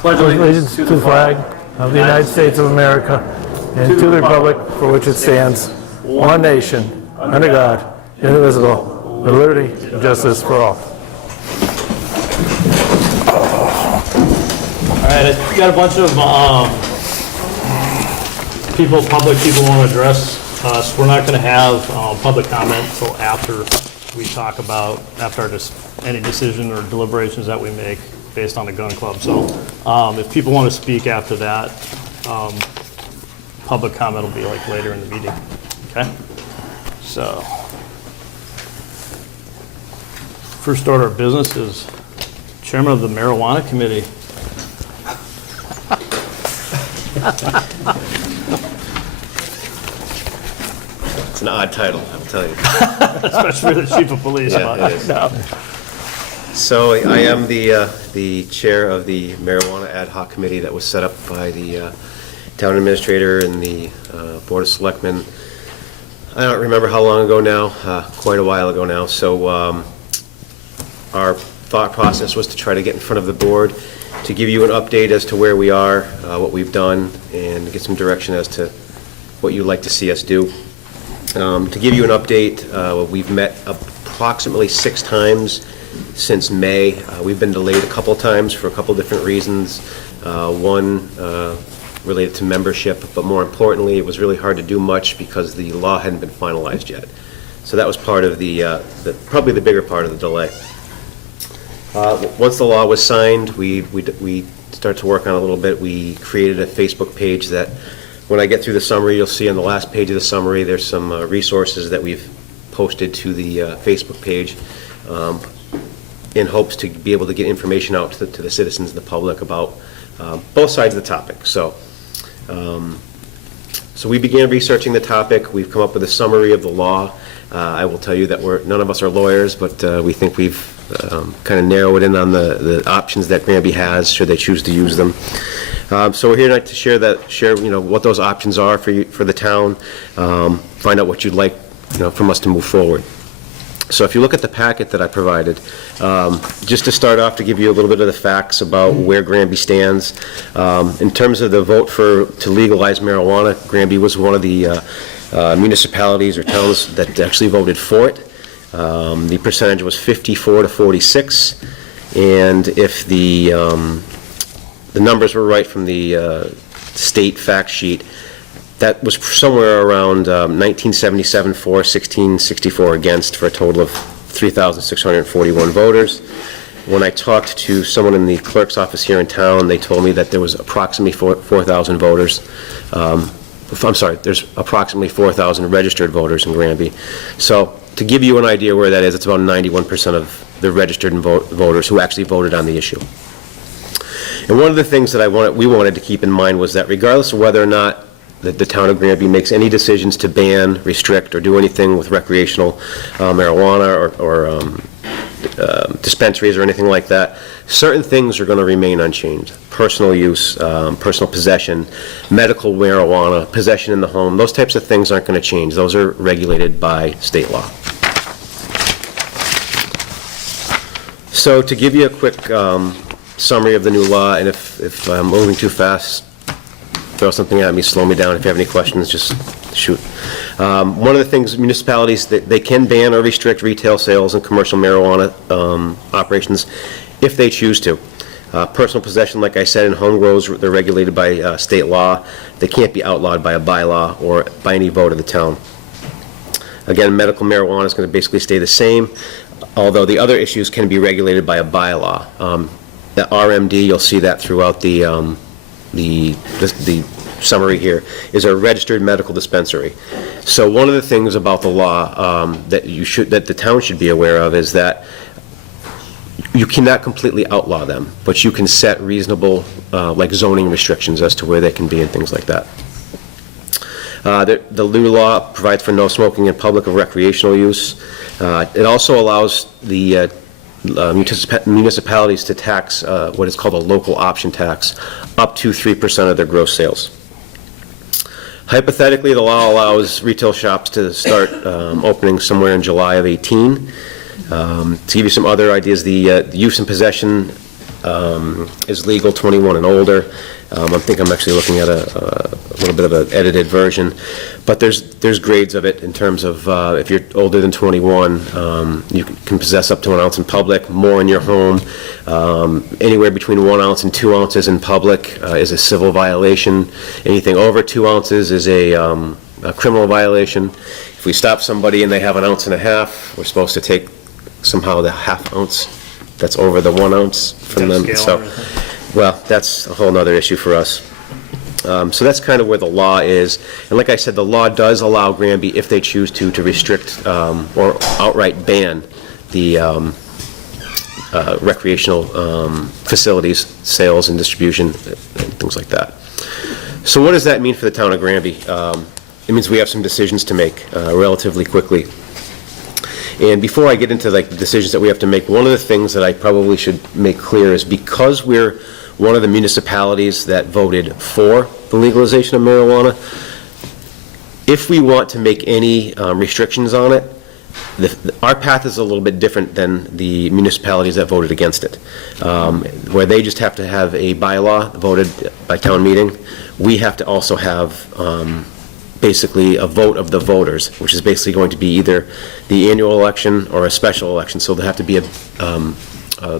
pledge allegiance to the flag of the United States of America and to the republic for which it stands, one nation, under God, indivisible, with liberty and justice for all. All right, I've got a bunch of public people want to address us. We're not going to have public comment until after we talk about, any decision or deliberations that we make based on the gun club. So if people want to speak after that, public comment will be like later in the meeting. Okay? So, first order of business is Chairman of the Marijuana Committee. It's an odd title, I'll tell you. Especially the chief of police. Yeah, it is. No. So I am the chair of the Marijuana Ad Hoc Committee that was set up by the town administrator and the Board of Selectmen. I don't remember how long ago now, quite a while ago now. So our thought process was to try to get in front of the board to give you an update as to where we are, what we've done, and get some direction as to what you'd like to see us do. To give you an update, we've met approximately 6 times since May. We've been delayed a couple times for a couple different reasons. One related to membership, but more importantly, it was really hard to do much because the law hadn't been finalized yet. So that was part of probably the bigger part of the delay. Once the law was signed, we started to work on it a little bit. We created a Facebook page that, when I get through the summary, you'll see on the last page of the summary, there's some resources that we've posted to the Facebook page in hopes to be able to get information out to the citizens and the public about both sides of the topic. So we began researching the topic. We've come up with a summary of the law. I will tell you that none of us are lawyers, but we think we've kind of narrowed in on the options that Granby has should they choose to use them. So we're here tonight to share what those options are for the town, find out what you'd like from us to move forward. So if you look at the packet that I provided, just to start off, to give you a little bit of the facts about where Granby stands. In terms of the vote to legalize marijuana, Granby was one of the municipalities or towns that actually voted for it. The percentage was 54 to 46, and if the numbers were right from the state fact sheet, that was somewhere around 1977 for, 1664 against, for a total of 3,641 voters. When I talked to someone in the clerk's office here in town, they told me that there was approximately 4,000 voters. I'm sorry, there's approximately 4,000 registered voters in Granby. So to give you an idea where that is, it's about 91% of the registered voters who actually voted on the issue. And one of the things that we wanted to keep in mind was that regardless of whether or not the town of Granby makes any decisions to ban, restrict, or do anything with recreational marijuana or dispensaries or anything like that, certain things are going to remain unchanged. Personal use, personal possession, medical marijuana, possession in the home, those types of things aren't going to change. Those are regulated by state law. So to give you a quick summary of the new law, and if I'm moving too fast, throw something at me, slow me down. If you have any questions, just shoot. One of the things, municipalities, they can ban or restrict retail sales and commercial marijuana operations if they choose to. Personal possession, like I said, in home grows, they're regulated by state law. They can't be outlawed by a bylaw or by any vote of the town. Again, medical marijuana is going to basically stay the same, although the other issues can be regulated by a bylaw. The RMD, you'll see that throughout the summary here, is a registered medical dispensary. So one of the things about the law that the town should be aware of is that you cannot completely outlaw them, but you can set reasonable like zoning restrictions as to where they can be and things like that. The new law provides for no smoking in public or recreational use. It also allows the municipalities to tax what is called a local option tax up to 3% of their gross sales. Hypothetically, the law allows retail shops to start opening somewhere in July of 18. To give you some other ideas, the use and possession is legal, 21 and older. I think I'm actually looking at a little bit of an edited version, but there's grades of it in terms of if you're older than 21, you can possess up to 1 ounce in public, more in your home. Anywhere between 1 ounce and 2 ounces in public is a civil violation. Anything over 2 ounces is a criminal violation. If we stop somebody and they have 1.5 ounces, we're supposed to take somehow the ½ ounce that's over the 1 ounce from them. So, well, that's a whole nother issue for us. So that's kind of where the law is. And like I said, the law does allow Granby, if they choose to restrict or outright ban the recreational facilities, sales and distribution, and things like that. So what does that mean for the town of Granby? It means we have some decisions to make relatively quickly. And before I get into like the decisions that we have to make, one of the things that I probably should make clear is because we're one of the municipalities that voted for the legalization of marijuana, if we want to make any restrictions on it, our path is a little bit different than the municipalities that voted against it, where they just have to have a bylaw voted by town meeting. We have to also have basically a vote of the voters, which is basically going to be either the annual election or a special election, so there have to be a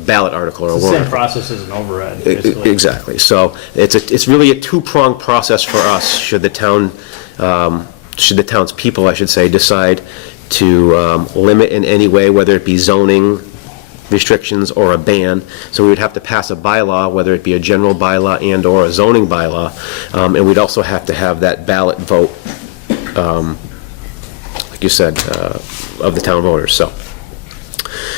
ballot article or a warrant. Same process as an override, basically. Exactly. So it's really a two-pronged process for us, should the townspeople, I should say, decide to limit in any way, whether it be zoning restrictions or a ban. So we would have to pass a bylaw, whether it be a general bylaw and or a zoning bylaw, and we'd also have to have that ballot vote, like you said, of the town voters.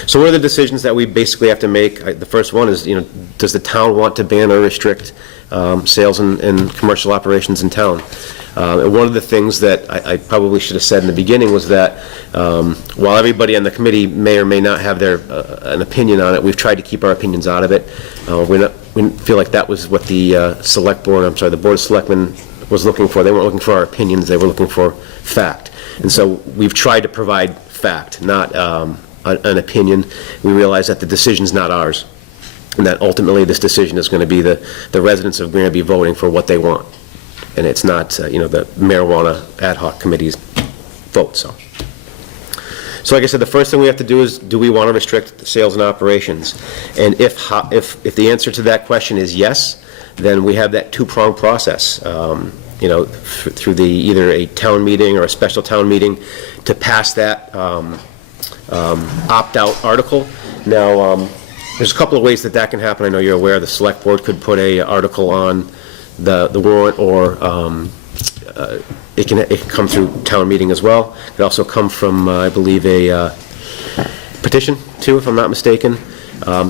So what are the decisions that we basically have to make? The first one is, does the town want to ban or restrict sales and commercial operations in town? And one of the things that I probably should have said in the beginning was that while everybody on the committee may or may not have an opinion on it, we've tried to keep our opinions out of it. We feel like that was what the the Board of Selectmen was looking for. They weren't looking for our opinions, they were looking for fact. And so we've tried to provide fact, not an opinion. We realize that the decision's not ours, and that ultimately this decision is going to be the residents of Granby voting for what they want. And it's not, the marijuana ad hoc committee's vote, so. So like I said, the first thing we have to do is, do we want to restrict sales and operations? And if the answer to that question is yes, then we have that two-pronged process, through either a town meeting or a special town meeting to pass that opt-out article. Now, there's a couple of ways that can happen. I know you're aware the select board could put a article on the warrant, or it can come through town meeting as well. It could also come from, I believe, a petition too, if I'm not mistaken.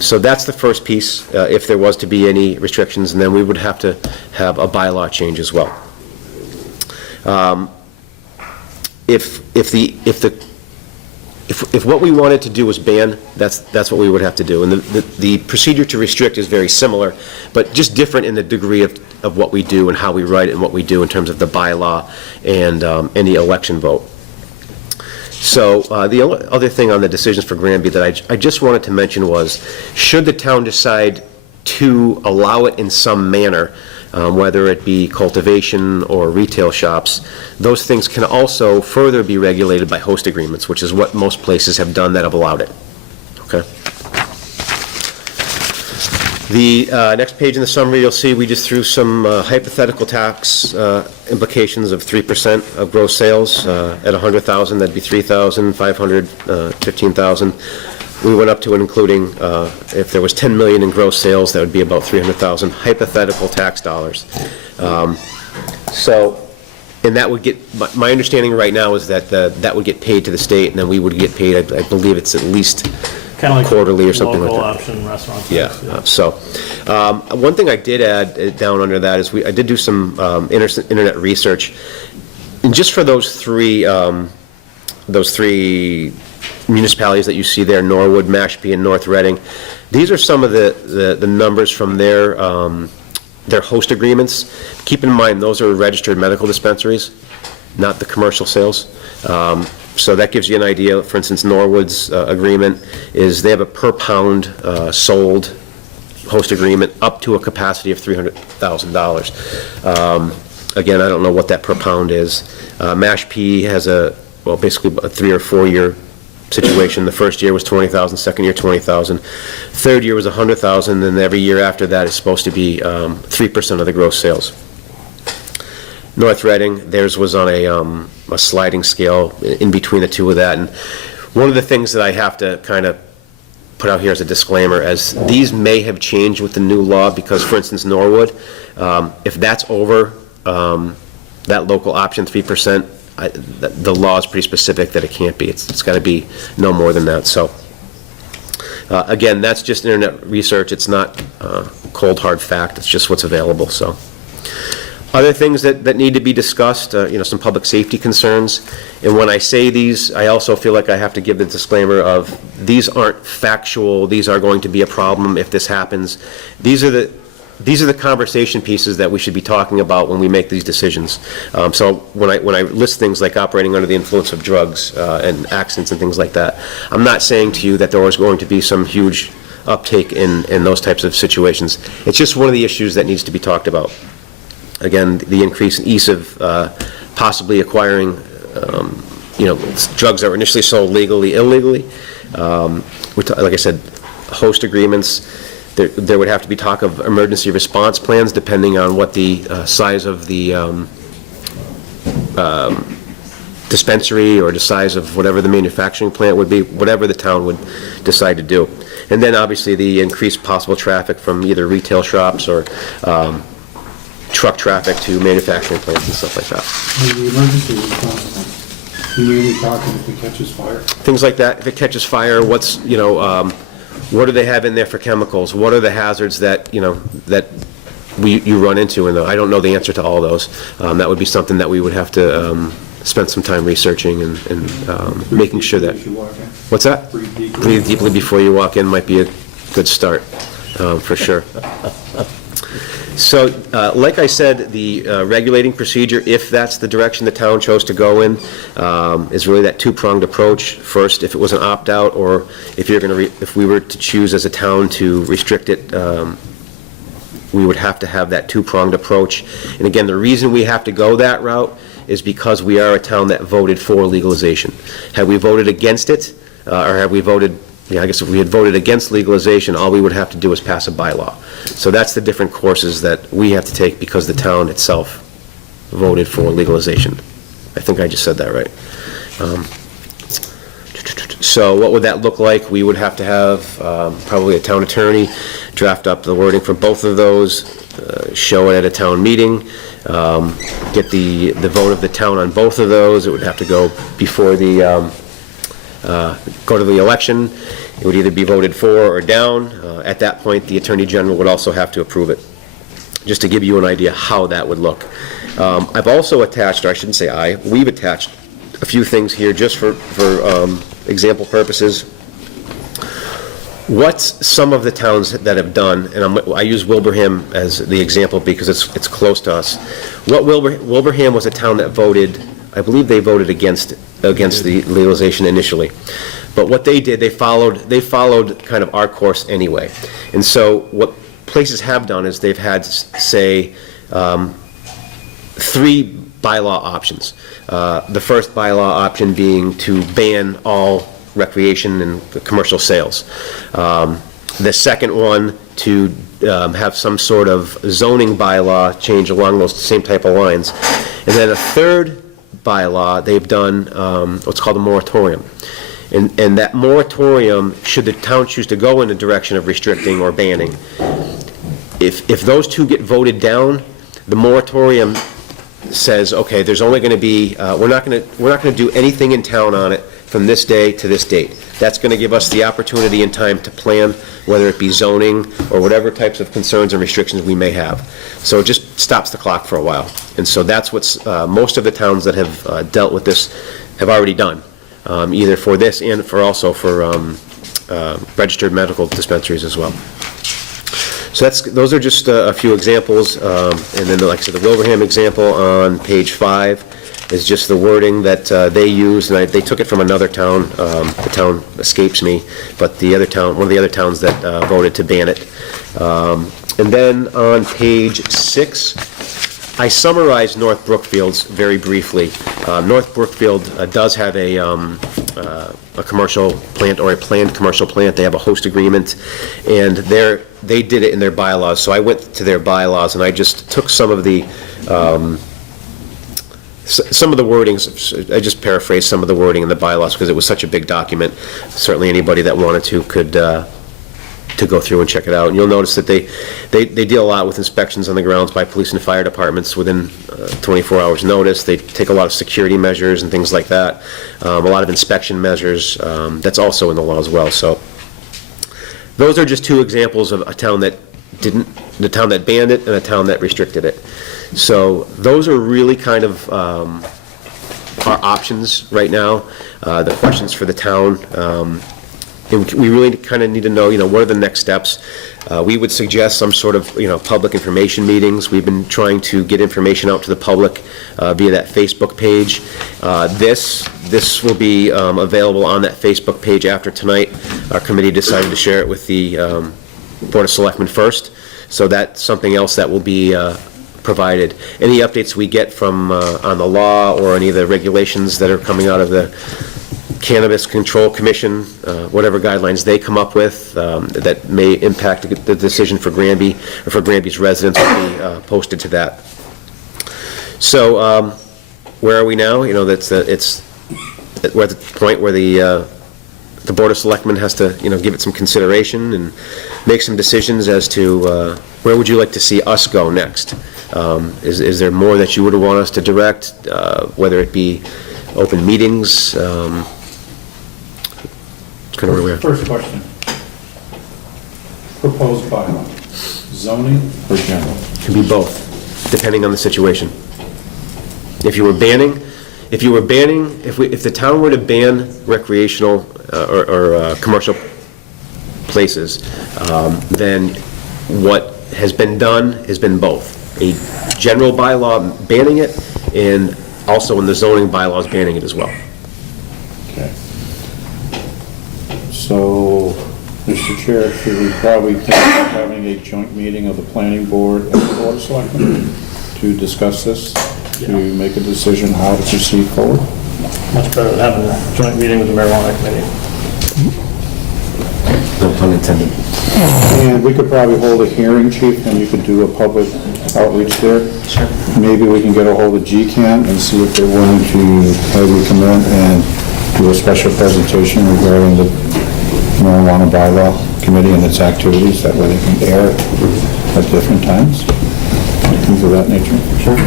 So that's the first piece, if there was to be any restrictions, and then we would have to have a bylaw change as well. If what we wanted to do was ban, that's what we would have to do. And the procedure to restrict is very similar, but just different in the degree of what we do and how we write it and what we do in terms of the bylaw and any election vote. So the other thing on the decisions for Granby that I just wanted to mention was, should the town decide to allow it in some manner, whether it be cultivation or retail shops, those things can also further be regulated by host agreements, which is what most places have done that have allowed it. Okay. The next page in the summary, you'll see we just threw some hypothetical tax implications of 3% of gross sales. At 100,000, that'd be 3,000, 500, 15,000. We went up to and including, if there was 10 million in gross sales, that would be about 300,000 hypothetical tax dollars. And that would get, my understanding right now is that that would get paid to the state, and then we would get paid, I believe it's at least kind of like quarterly or something like that. Local option restaurants. Yeah. One thing I did add down under that is I did do some internet research, and just for those three municipalities that you see there, Norwood, Mashpee, and North Reading, these are some of the numbers from their host agreements. Keep in mind, those are registered medical dispensaries, not the commercial sales. So that gives you an idea. For instance, Norwood's agreement is they have a per pound sold host agreement up to a capacity of $300,000. Again, I don't know what that per pound is. Mashpee has basically a 3 or 4 year situation. The first year was $20,000, second year $20,000, third year was $100,000, and every year after that is supposed to be 3% of the gross sales. North Reading, theirs was on a sliding scale in between the two of that. And one of the things that I have to kind of put out here as a disclaimer, as these may have changed with the new law, because, for instance, Norwood, if that's over that local option 3%, the law is pretty specific that it can't be. It's got to be no more than that. So, again, that's just internet research. It's not cold, hard fact. It's just what's available. So, other things that need to be discussed, some public safety concerns. And when I say these, I also feel like I have to give the disclaimer of these aren't factual. These are going to be a problem if this happens. These are the conversation pieces that we should be talking about when we make these decisions. So when I list things like operating under the influence of drugs and accidents and things like that, I'm not saying to you that there was going to be some huge uptake in those types of situations. It's just one of the issues that needs to be talked about. Again, the increase in ease of possibly acquiring, drugs that were initially sold legally, illegally. Like I said, host agreements. There would have to be talk of emergency response plans depending on what the size of the dispensary or the size of whatever the manufacturing plant would be, whatever the town would decide to do. And then obviously the increased possible traffic from either retail shops or truck traffic to manufacturing plants and stuff like that. The emergency response plan, you mainly talking if it catches fire? Things like that. If it catches fire, what do they have in there for chemicals? What are the hazards that you run into? And I don't know the answer to all those. That would be something that we would have to spend some time researching and making sure that. What's that? Breathe deeply before you walk in might be a good start, for sure. So, like I said, the regulating procedure, if that's the direction the town chose to go in, is really that two-pronged approach. First, if it was an opt-out, or if we were to choose as a town to restrict it, we would have to have that two-pronged approach. And again, the reason we have to go that route is because we are a town that voted for legalization. Had we voted against it, or have we voted? I guess if we had voted against legalization, all we would have to do is pass a bylaw. So that's the different courses that we have to take because the town itself voted for legalization. I think I just said that right. So what would that look like? We would have to have probably a town attorney draft up the wording for both of those, show it at a town meeting, get the vote of the town on both of those. It would have to go before the go to the election. It would either be voted for or down. At that point, the Attorney General would also have to approve it, just to give you an idea how that would look. I've also attached, or I shouldn't say we've attached a few things here just for example purposes. What's some of the towns that have done, and I use Wilbraham as the example because it's close to us. Wilbraham was a town that voted, I believe they voted against the legalization initially. But what they did, they followed kind of our course anyway. And so what places have done is they've had, say, 3 bylaw options. The first bylaw option being to ban all recreation and commercial sales. The second one to have some sort of zoning bylaw change along those same type of lines. And then a third bylaw, they've done what's called a moratorium. And that moratorium, should the town choose to go in the direction of restricting or banning, if those two get voted down, the moratorium says, okay, there's only going to be, we're not going to do anything in town on it from this day to this date. That's going to give us the opportunity and time to plan, whether it be zoning or whatever types of concerns and restrictions we may have. So it just stops the clock for a while. And so that's what's most of the towns that have dealt with this have already done, either for this and also for registered medical dispensaries as well. So those are just a few examples, and then, like I said, the Wilbraham example on page 5. is just the wording that they used, and they took it from another town. The town escapes me, but the other town, one of the other towns that voted to ban it. And then on page 6, I summarized North Brookfield's very briefly. North Brookfield does have a commercial plant or a planned commercial plant. They have a host agreement, and they did it in their bylaws. So I went to their bylaws and I just took some of the wordings. I just paraphrased some of the wording in the bylaws because it was such a big document. Certainly anybody that wanted to could to go through and check it out. And you'll notice that they deal a lot with inspections on the grounds by police and fire departments within 24 hours notice. They take a lot of security measures and things like that, a lot of inspection measures. That's also in the law as well. So those are just 2 examples of a town that didn't, the town that banned it and a town that restricted it. So those are really kind of our options right now, the questions for the town. And we really kind of need to know, what are the next steps? We would suggest some sort of, public information meetings. We've been trying to get information out to the public via that Facebook page. This will be available on that Facebook page after tonight. Our committee decided to share it with the Board of Selectmen first, so that's something else that will be provided. Any updates we get from on the law or any of the regulations that are coming out of the Cannabis Control Commission, whatever guidelines they come up with that may impact the decision for Granby or for Granby's residents will be posted to that. So where are we now? We're at the point where the Board of Selectmen has to give it some consideration and make some decisions as to where would you like to see us go next. Is there more that you would want us to direct, whether it be open meetings? Kind of where we are. First question. Proposed bylaw, zoning or general? Can be both, depending on the situation. If the town were to ban recreational or commercial places, then what has been done has been both. A general bylaw banning it, and also in the zoning bylaws banning it as well. Okay. So, Mr. Chair, should we probably think of having a joint meeting of the planning board and the board of selectmen to discuss this, to make a decision how to proceed forward? Much better than having a joint meeting with the marijuana committee. No pun intended. And we could probably hold a hearing, Chief, and you could do a public outreach there. Sure. Maybe we can get a hold of GCAN and see if they're willing to have you come in and do a special presentation regarding the marijuana bylaw committee and its activities. That way they can air at different times, things of that nature. Sure.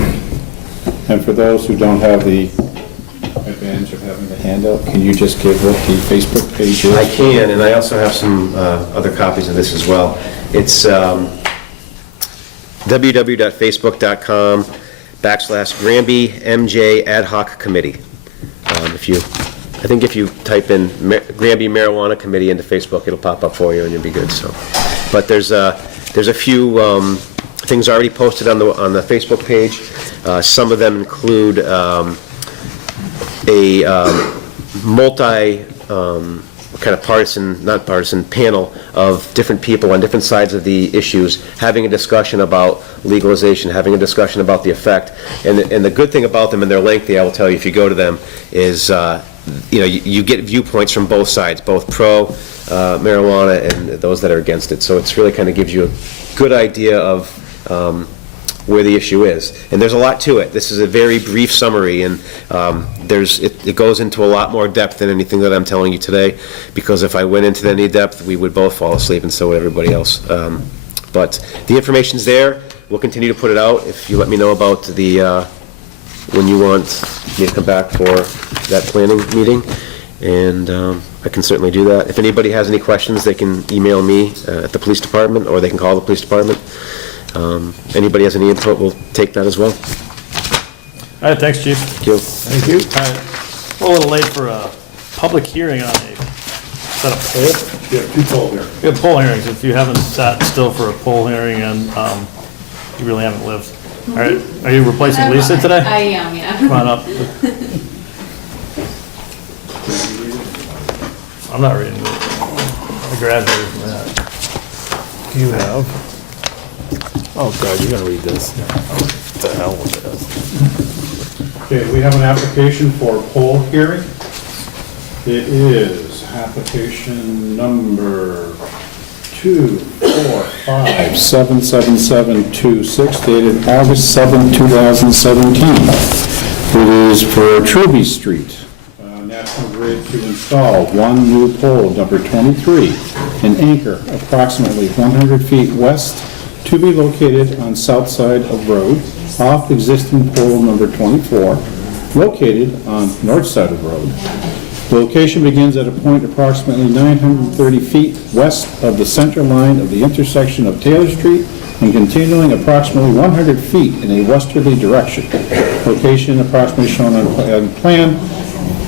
And for those who don't have the advantage of having the handout, can you just give what the Facebook page is? I can, and I also have some other copies of this as well. It's www.facebook.com/Granby MJ Ad Hoc Committee. I think if you type in Granby Marijuana Committee into Facebook, it'll pop up for you and you'll be good. So, but there's a few things already posted on the Facebook page. Some of them include a multi kind of not partisan panel of different people on different sides of the issues having a discussion about legalization, having a discussion about the effect. And the good thing about them, and they're lengthy, I will tell you if you go to them, is you get viewpoints from both sides, both pro marijuana and those that are against it. So it's really kind of gives you a good idea of where the issue is. And there's a lot to it. This is a very brief summary, and it goes into a lot more depth than anything that I'm telling you today, because if I went into any depth, we would both fall asleep, and so would everybody else. But the information's there. We'll continue to put it out. If you let me know about when you want me to come back for that planning meeting, and I can certainly do that. If anybody has any questions, they can email me at the police department, or they can call the police department. Anybody has any input, we'll take that as well. All right, thanks, Chief. Thank you. Thank you. All right, we're a little late for a public hearing on is that a poll? Yeah, 2 poll here. We have poll hearings. If you haven't sat still for a poll hearing on You really haven't lived. All right, are you replacing Lisa today? I am, yeah. Come on up. I'm not reading it. I graduated from that. You have? Oh, God, you're gonna read this. What the hell with this? Okay, we have an application for a poll hearing. It is application number 2457726 dated August 7, 2017. It is for Truby Street, National Grid to install one new pole, number 23, an anchor approximately 100 feet west to be located on south side of road off existing pole number 24, located on north side of road. The location begins at a point approximately 930 feet west of the center line of the intersection of Taylor Street and continuing approximately 100 feet in a westerly direction. Location approximately shown on plan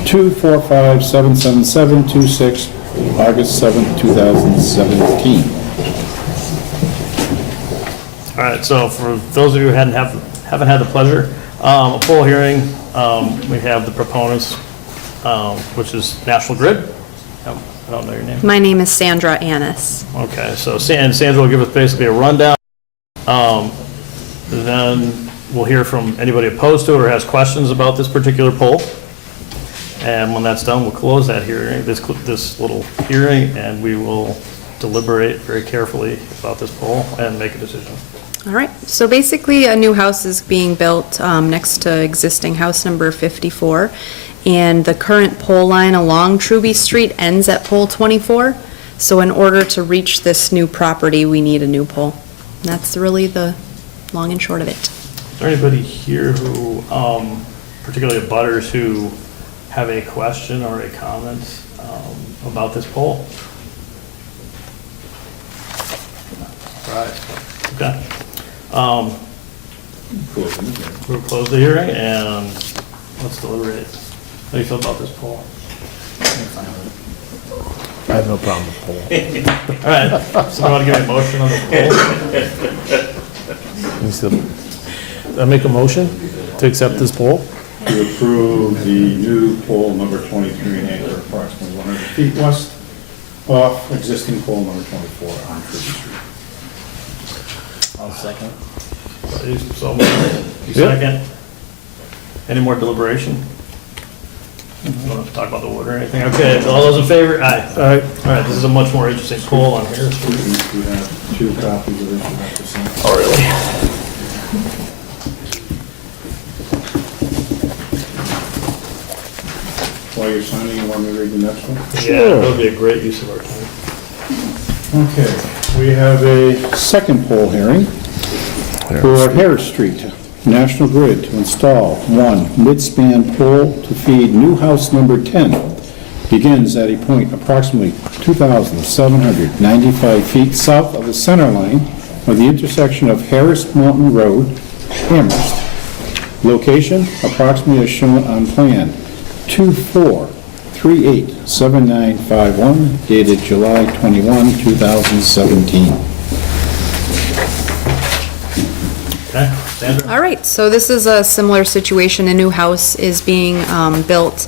2457726, August 7, 2017. All right, so for those of you who haven't had the pleasure, a poll hearing, we have the proponents, which is National Grid. I don't know your name. My name is Sandra Annis. Okay, so Sandra will give us basically a rundown. Then we'll hear from anybody opposed to it or has questions about this particular poll. And when that's done, we'll close that hearing, this little hearing, and we will deliberate very carefully about this poll and make a decision. All right, so basically a new house is being built next to existing house number 54, and the current pole line along Truby Street ends at pole 24. So in order to reach this new property, we need a new pole. And that's really the long and short of it. Is there anybody here who, particularly abutters, who have a question or a comment about this poll? Right, okay. We'll close the hearing and let's deliberate. How do you feel about this poll? I have no problem with poll. All right, so I want to give a motion on the poll. I make a motion to accept this poll? To approve the new pole number 23 and anchor approximately 100 feet west off existing pole number 24 on Truby Street. I'll second. So moved. You second? Any more deliberation? You want to talk about the wood or anything? Okay, all those in favor? Aye. Aye. All right, this is a much more interesting poll on here. We have 2 copies of this you have to sign. Oh, really? While you're signing, you want me to read the next one? Yeah, that would be a great use of our time. Okay, we have a second poll hearing for Harris Street, National Grid to install one mid-span pole to feed new house number 10. Begins at a point approximately 2,795 feet south of the center line of the intersection of Harris Mountain Road, Amherst. Location approximately as shown on plan 24387951 dated July 21, 2017. Okay, Sandra? All right, so this is a similar situation. A new house is being built,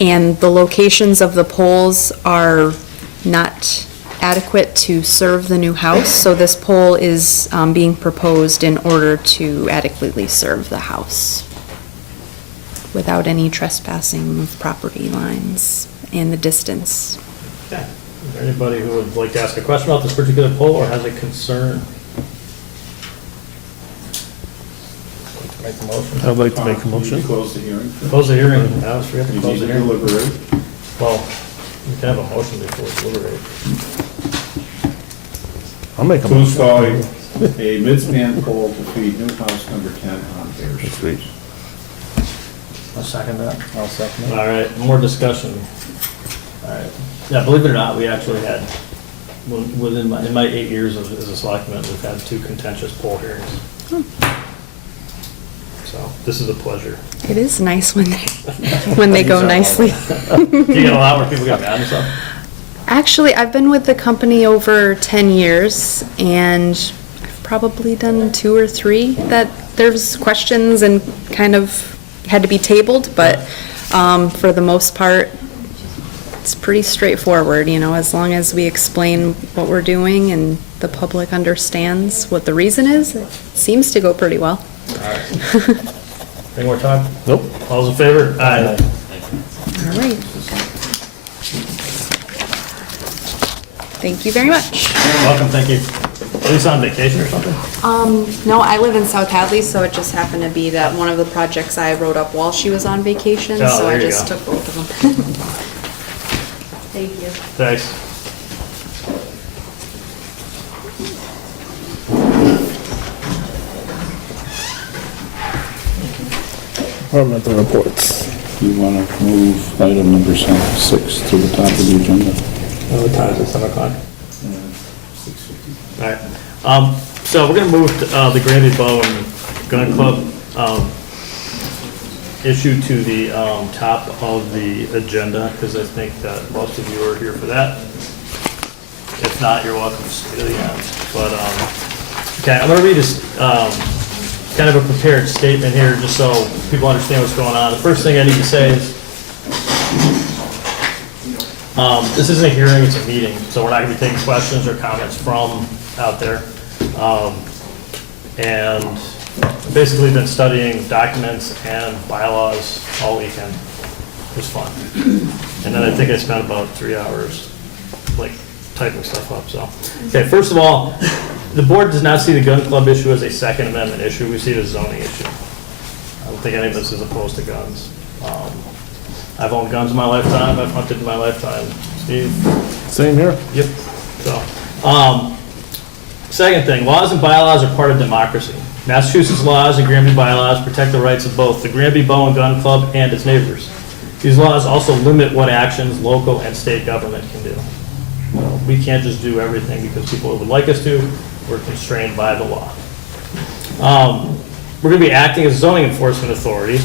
and the locations of the poles are not adequate to serve the new house, so this pole is being proposed in order to adequately serve the house without any trespassing of property lines and the distance. Okay. Is there anybody who would like to ask a question about this particular poll or has a concern? Like to make a motion? I'd like to make a Can motion. you close the hearing? Close the hearing. I always forget to You close need the to hearing. deliberate. Well, we can have a motion before we deliberate. I'll make a To motion. install a mid-span pole to feed new house number 10 on Harris Street. Sweet. I'll second that. I'll second it. All right, more discussion. All right. Yeah, believe it or not, we actually had, in my 8 years as a selectman, we've had 2 contentious poll hearings. So this is a pleasure. It is nice when they go nicely. Do you get a lot where people get mad and stuff? Actually, I've been with the company over 10 years, and I've probably done 2 or 3 that there's questions and kind of had to be tabled, but for the most part, it's pretty straightforward, as long as we explain what we're doing and the public understands what the reason is, it seems to go pretty well. Any more talk? Nope. All those in favor? Aye. All right. Thank you very much. Welcome, thank you. Are you on vacation or something? No, I live in South Hadley, so it just happened to be that one of the projects I wrote up while she was on vacation, Oh, so I there you just go. took both of them. Thank you. Thanks. Departmental reports. You want to move item number 6 to the top of the agenda? What time is it, 7 o'clock? All right. So we're going to move the Granby Bow and Gun Club issue to the top of the agenda, because I think that most of you are here for that. If not, you're welcome to stay to the end. But, okay, I'm going to read this kind of a prepared statement here, just so people understand what's going on. The first thing I need to say is, this isn't a hearing, it's a meeting, so we're not going to be taking questions or comments from out there. And I've basically been studying documents and bylaws all weekend. It was fun. And then I think I spent about 3 hours, like, typing stuff up, so. Okay, first of all, the board does not see the gun club issue as a Second Amendment issue. We see it as a zoning issue. I don't think any of us is opposed to guns. I've owned guns in my lifetime, I've hunted in my lifetime. Steve? Same here. Yep. So, second thing, laws and bylaws are part of democracy. Massachusetts laws and Granby bylaws protect the rights of both the Granby Bow and Gun Club and its neighbors. These laws also limit what actions local and state government can do. We can't just do everything because people would like us to. We're constrained by the law. We're going to be acting as zoning enforcement authority.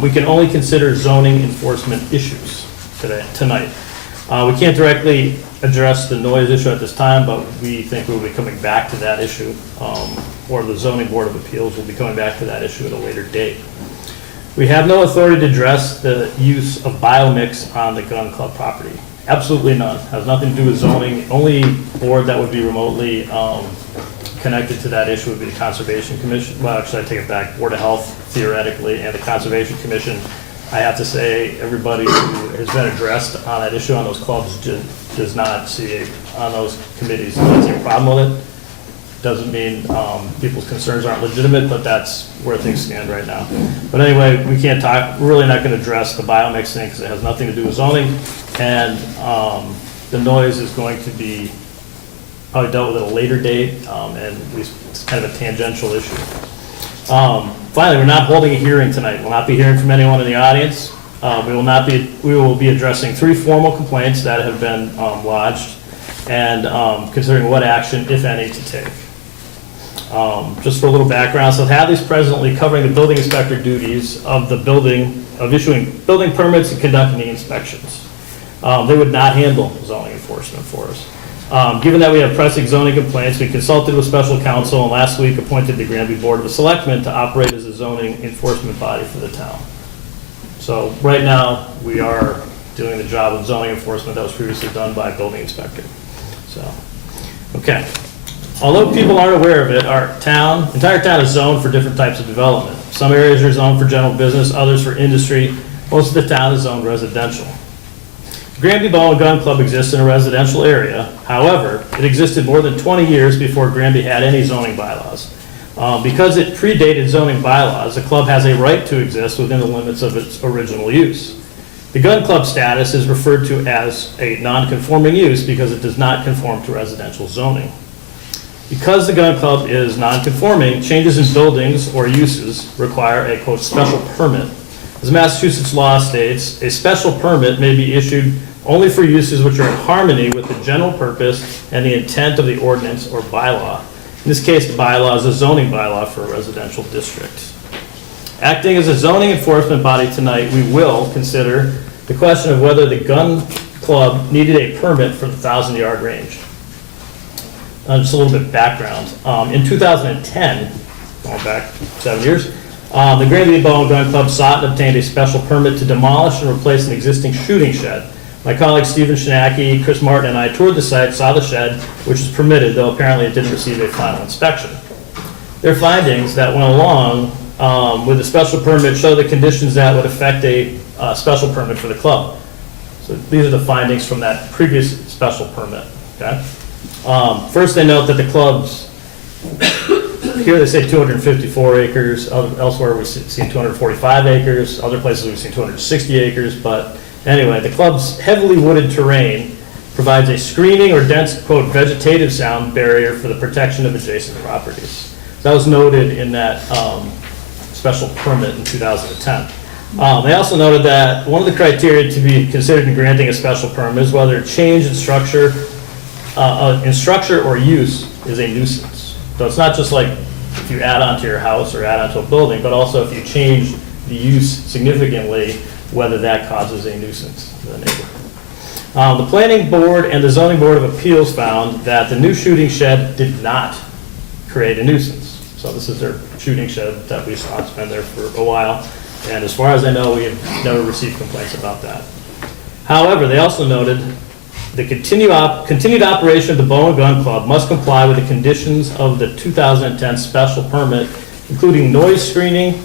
We can only consider zoning enforcement issues tonight. We can't directly address the noise issue at this time, but we think we'll be coming back to that issue, or the Zoning Board of Appeals will be coming back to that issue at a later date. We have no authority to address the use of biomix on the gun club property. Absolutely none. Has nothing to do with zoning. Only board that would be remotely connected to that issue would be the Conservation Commission. Well, actually, I take it back. Board of Health, theoretically, and the Conservation Commission. I have to say, everybody who has been addressed on that issue on those clubs does not see, on those committees, does not see a problem with it. Doesn't mean people's concerns aren't legitimate, but that's where things stand right now. But anyway, we can't talk, we're really not going to address the biomix thing because it has nothing to do with zoning. And the noise is going to be probably dealt with at a later date, and it's kind of a tangential issue. Finally, we're not holding a hearing tonight. We'll not be hearing from anyone in the audience. We will be addressing 3 formal complaints that have been lodged and considering what action, if any, to take. Just for a little background, so Hadley's presently covering the building inspector duties of the building, of issuing building permits and conducting the inspections. They would not handle zoning enforcement for us. Given that we have pressing zoning complaints, we consulted with special counsel and last week appointed the Granby Board of Selectmen to operate as a zoning enforcement body for the town. So right now, we are doing the job of zoning enforcement that was previously done by a building inspector. So, okay. Although people aren't aware of it, our entire town is zoned for different types of development. Some areas are zoned for general business, others for industry. Most of the town is zoned residential. The Granby Bow and Gun Club exists in a residential area. However, it existed more than 20 years before Granby had any zoning bylaws. Because it predated zoning bylaws, the club has a right to exist within the limits of its original use. The gun club status is referred to as a non-conforming use because it does not conform to residential zoning. Because the gun club is non-conforming, changes in buildings or uses require a, quote, special permit. As Massachusetts law states, a special permit may be issued only for uses which are in harmony with the general purpose and the intent of the ordinance or bylaw. In this case, the bylaw is a zoning bylaw for a residential district. Acting as a zoning enforcement body tonight, we will consider the question of whether the gun club needed a permit for the 1,000-yard range. just a little bit of background. In 2010, going back 7 years, the Granby Bow and Gun Club sought and obtained a special permit to demolish and replace an existing shooting shed. My colleagues Stephen Shinaki, Chris Martin, and I toured the site, saw the shed, which was permitted, though apparently it didn't receive a final inspection. Their findings that went along with the special permit show the conditions that would affect a special permit for the club. So these are the findings from that previous special permit, okay? First, they note that the club's, here they say 254 acres, elsewhere we've seen 245 acres, other places we've seen 260 acres, but anyway, the club's heavily wooded terrain provides a screening or dense, quote, vegetative sound barrier for the protection of adjacent properties. So that was noted in that special permit in 2010. They also noted that one of the criteria to be considered in granting a special permit is whether a change in structure or use is a nuisance. So it's not just like if you add on to your house or add on to a building, but also if you change the use significantly, whether that causes a nuisance to the neighbor. The Planning Board and the Zoning Board of Appeals found that the new shooting shed did not create a nuisance. So this is their shooting shed that we saw. It's been there for a while. And as far as I know, we have never received complaints about that. However, they also noted the continued operation of the Bow and Gun Club must comply with the conditions of the 2010 special permit, including noise screening,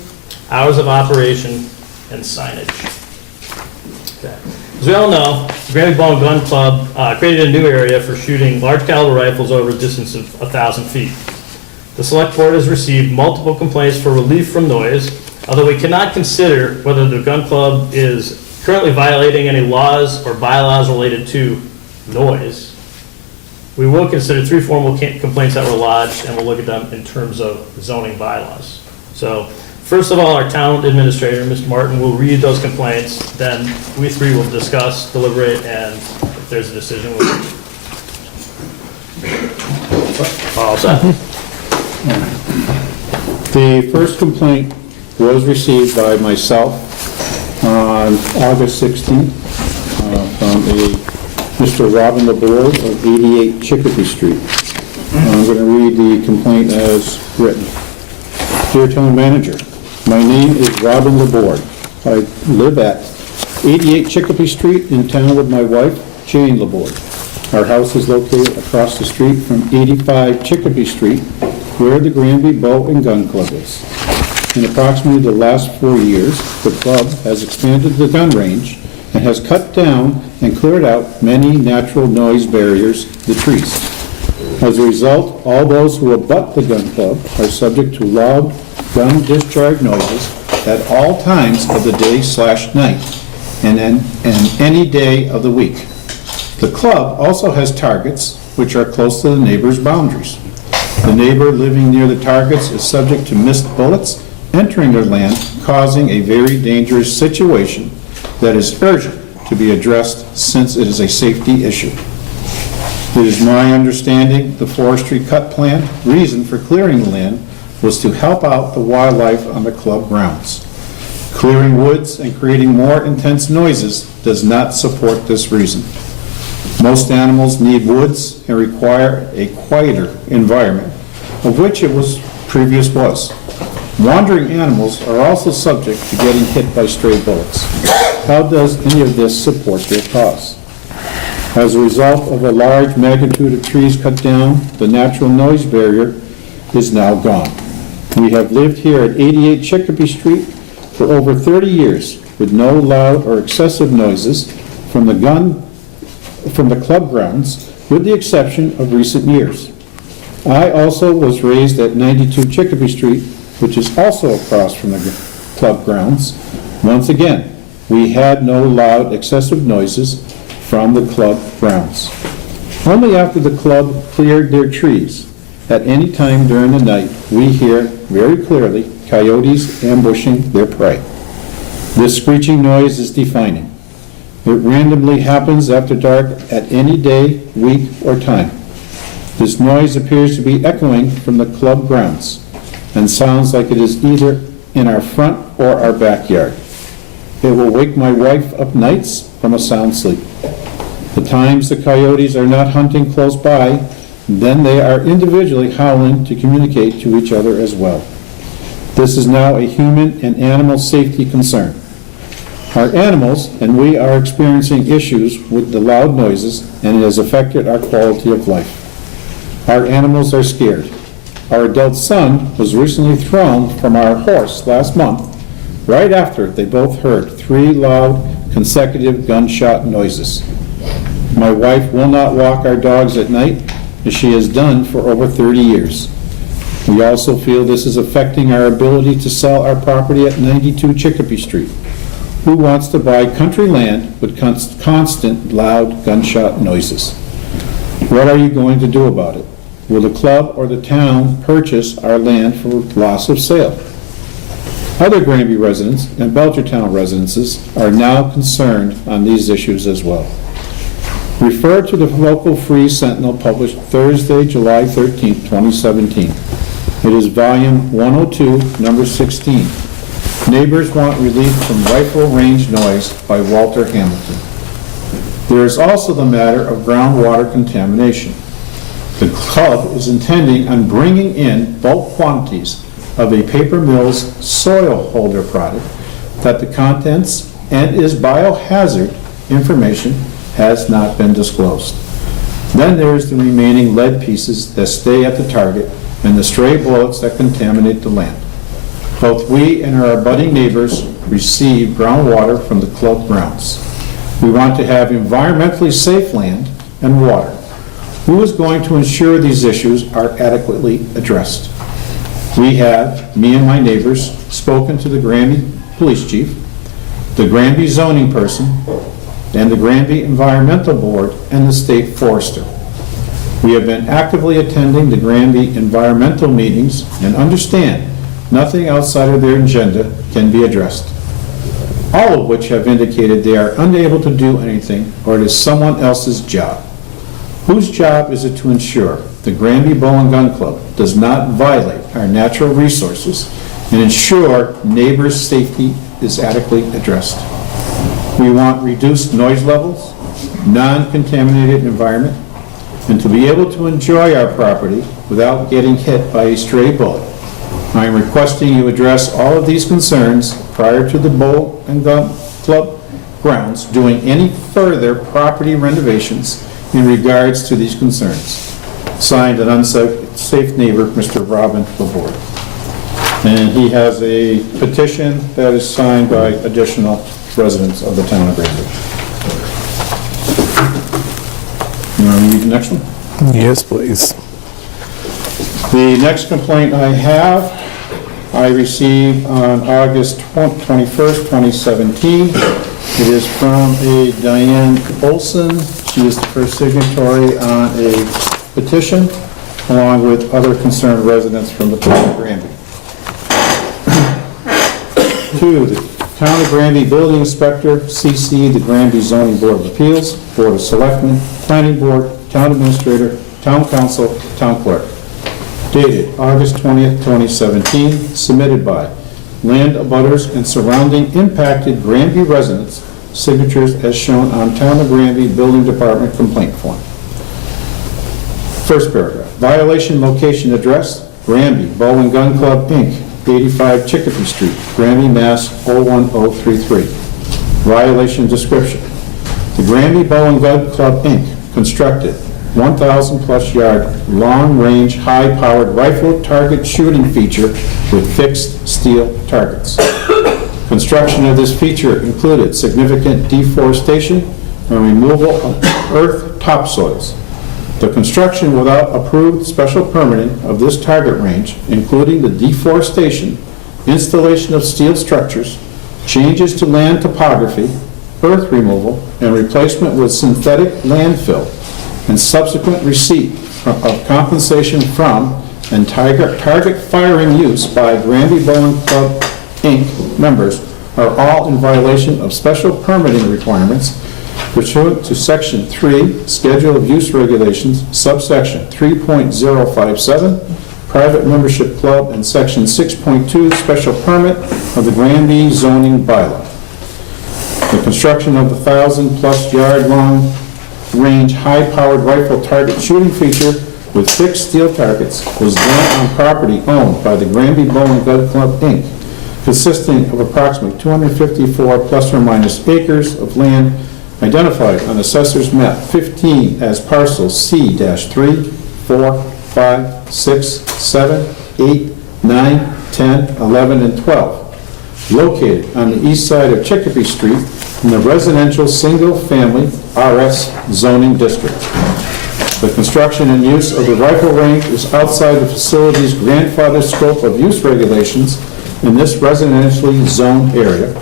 hours of operation, and signage. Okay. As we all know, the Granby Bow and Gun Club created a new area for shooting large caliber rifles over a distance of 1,000 feet. The Select Board has received multiple complaints for relief from noise, although we cannot consider whether the gun club is currently violating any laws or bylaws related to noise. We will consider 3 formal complaints that were lodged, and we'll look at them in terms of zoning bylaws. So, first of all, our town administrator, Mr. Martin, will read those complaints, then we 3 will discuss, deliberate, and if there's a decision, we'll... All set. The first complaint was received by myself on August 16th from a Mr. Robin LeBoard of 88 Chicopee Street. I'm going to read the complaint as written. Dear Town Manager, my name is Robin LeBoard. I live at 88 Chicopee Street in town with my wife, Jane LeBoard. Our house is located across the street from 85 Chicopee Street, where the Granby Bow and Gun Club is. In approximately the last 4 years, the club has expanded the gun range and has cut down and cleared out many natural noise barriers, the trees. As a result, all those who abut the gun club are subject to loud gun discharge noises at all times of the day/night and any day of the week. The club also has targets which are close to the neighbor's boundaries. The neighbor living near the targets is subject to missed bullets entering their land, causing a very dangerous situation that is urgent to be addressed since it is a safety issue. It is my understanding the forestry cut plan reason for clearing the land was to help out the wildlife on the club grounds. Clearing woods and creating more intense noises does not support this reason. Most animals need woods and require a quieter environment, of which it was was. Wandering animals are also subject to getting hit by stray bullets. How does any of this support their cause? As a result of a large magnitude of trees cut down, the natural noise barrier is now gone. We have lived here at 88 Chicopee Street for over 30 years with no loud or excessive noises from the club grounds, with the exception of recent years. I also was raised at 92 Chicopee Street, which is also across from the club grounds. Once again, we had no loud, excessive noises from the club grounds. Only after the club cleared their trees, at any time during the night, we hear very clearly coyotes ambushing their prey. This screeching noise is deafening. It randomly happens after dark at any day, week, or time. This noise appears to be echoing from the club grounds and sounds like it is either in our front or our backyard. It will wake my wife up nights from a sound sleep. The times the coyotes are not hunting close by then they are individually howling to communicate to each other as well. This is now a human and animal safety concern. Our animals and we are experiencing issues with the loud noises, and it has affected our quality of life. Our animals are scared. Our adult son was recently thrown from our horse last month, right after they both heard 3 loud consecutive gunshot noises. My wife will not walk our dogs at night, as she has done for over 30 years. We also feel this is affecting our ability to sell our property at 92 Chicopee Street. Who wants to buy country land with constant loud gunshot noises? What are you going to do about it? Will the club or the town purchase our land for loss of sale? Other Granby residents and Belchertown residences are now concerned on these issues as well. Refer to the local Free Sentinel published Thursday, July 13, 2017. It is volume 102, number 16. Neighbors want relief from rifle range noise by Walter Hamilton. There is also the matter of groundwater contamination. The club is intending on bringing in bulk quantities of a Paper Mills soil holder product that the contents and is biohazard information has not been disclosed. Then there is the remaining lead pieces that stay at the target and the stray bullets that contaminate the land. Both we and our abutting neighbors receive groundwater from the club grounds. We want to have environmentally safe land and water. Who is going to ensure these issues are adequately addressed? We have, me and my neighbors, spoken to the Granby Police Chief, the Granby zoning person, and the Granby Environmental Board and the State Forester. We have been actively attending the Granby environmental meetings and understand nothing outside of their agenda can be addressed. All of which have indicated they are unable to do anything, or it is someone else's job. Whose job is it to ensure the Granby Bow and Gun Club does not violate our natural resources and ensure neighbors' safety is adequately addressed? We want reduced noise levels, non-contaminated environment, and to be able to enjoy our property without getting hit by a stray bullet. I am requesting you address all of these concerns prior to the Bow and Gun Club grounds doing any further property renovations in regards to these concerns. Signed, an unsafe neighbor, Mr. Robin Laborde. And he has a petition that is signed by additional residents of the town of Granby. You want to read the next one? Yes, please. The next complaint I have, I received on August 21st, 2017. It is from a Diane Olson. She is the first signatory on a petition, along with other concerned residents from the town of Granby. 2, the Town of Granby Building Inspector, CC, the Granby Zoning Board of Appeals, Board of Selectmen, Planning Board, Town Administrator, Town Council, Town Clerk. Dated August 20th, 2017, submitted by land abutters and surrounding impacted Granby residents, signatures as shown on Town of Granby Building Department complaint form. First paragraph, violation location address, Granby Bow and Gun Club, Inc., 85 Chicopee Street, Granby, Mass. 01033. Violation description, the Granby Bow and Gun Club, Inc. constructed 1,000-plus yard, long-range, high-powered rifle target shooting feature with fixed steel targets. Construction of this feature included significant deforestation and removal of earth topsoils. The construction without approved special permitting of this target range, including the deforestation, installation of steel structures, changes to land topography, earth removal, and replacement with synthetic landfill, and subsequent receipt of compensation from and target firing use by Granby Bow and Club, Inc. members are all in violation of special permitting requirements pursuant to Section 3, Schedule of Use Regulations, subsection 3.057, Private Membership Club, and Section 6.2, Special Permit of the Granby Zoning Bylaw. The construction of the 1,000-plus yard long range high-powered rifle target shooting feature with fixed steel targets was done on property owned by the Granby Bowling Gun Club, Inc., consisting of approximately 254 plus or minus acres of land identified on Assessor's Map 15 as parcels C-3, 4, 5, 6, 7, 8, 9, 10, 11, and 12, located on the east side of Chicopee Street in the residential single-family RS zoning district. The construction and use of the rifle range is outside the facility's grandfathered scope of use regulations in this residentially zoned area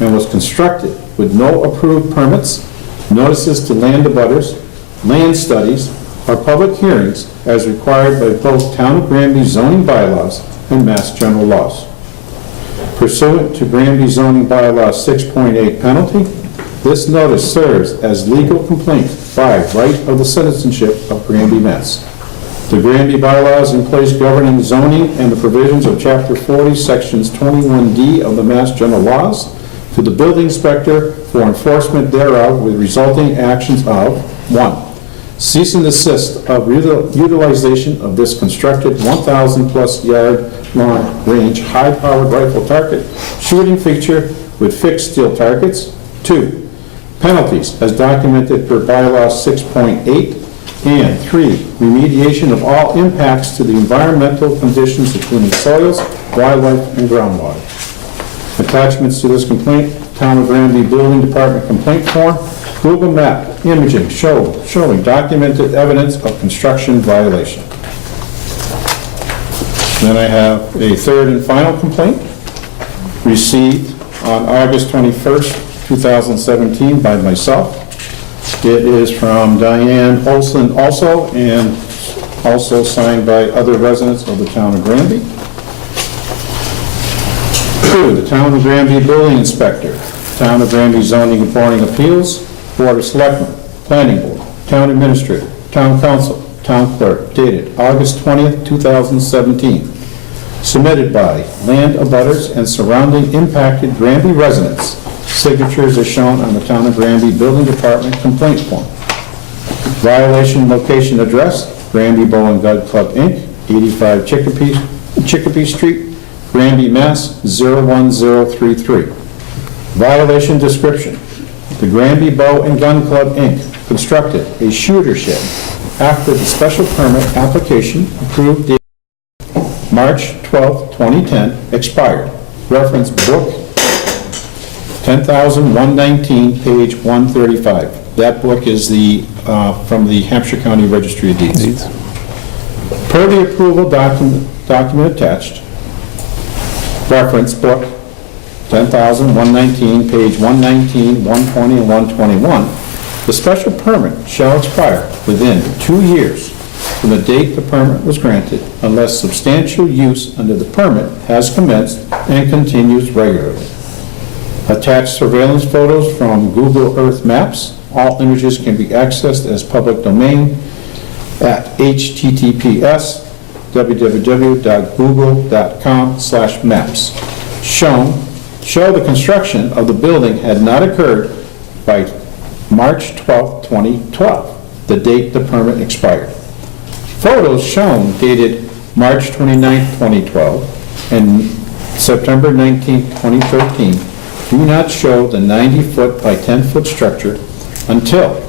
and was constructed with no approved permits, notices to land abutters, land studies, or public hearings as required by both Town of Granby zoning bylaws and Mass General laws. Pursuant to Granby zoning bylaw 6.8 penalty, this notice serves as legal complaint by right of the citizenship of Granby, Mass. The Granby bylaws in place governing zoning and the provisions of Chapter 40, Sections 21D of the Mass General laws to the building inspector for enforcement thereof with resulting actions of 1. Cease and desist of utilization of this constructed 1,000 plus yard long range high-powered rifle target shooting feature with fixed steel targets. 2. Penalties as documented per bylaw 6.8. And 3, remediation of all impacts to the environmental conditions including soils, wildlife, and groundwater. Attachments to this complaint, Town of Granby Building Department complaint form, Google map imaging showing documented evidence of construction violation. Then I have a third and final complaint received on August 21st, 2017 by myself. It is from Diane Olson also, and also signed by other residents of the Town of Granby. 2, the Town of Granby Building Inspector, Town of Granby Zoning and Boarding Appeals, Board of Selectmen, Planning Board, Town Administrator, Town Council, Town Clerk, dated August 20th, 2017. Submitted by land abutters and surrounding impacted Granby residents. Signatures are shown on the Town of Granby Building Department complaint form. Violation location address, Granby Bowling Gun Club, Inc., 85 Chicopee Street, Granby, Mass. 01033. Violation description, the Granby Bow and Gun Club, Inc. constructed a shooter shed after the special permit application approved dated March 12, 2010 expired. Reference book 10,119, page 135. That book is the from the Hampshire County Registry of Deeds. Per the approval document attached, reference book 10,119, page 119, 120, and 121, the special permit shall expire within 2 years from the date the permit was granted unless substantial use under the permit has commenced and continues regularly. Attached surveillance photos from Google Earth Maps. All images can be accessed as public domain at https://www.google.com/maps. Show the construction of the building had not occurred by March 12, 2012, the date the permit expired. Photos shown dated March 29, 2012 and September 19, 2013 do not show the 90-foot by 10-foot structure until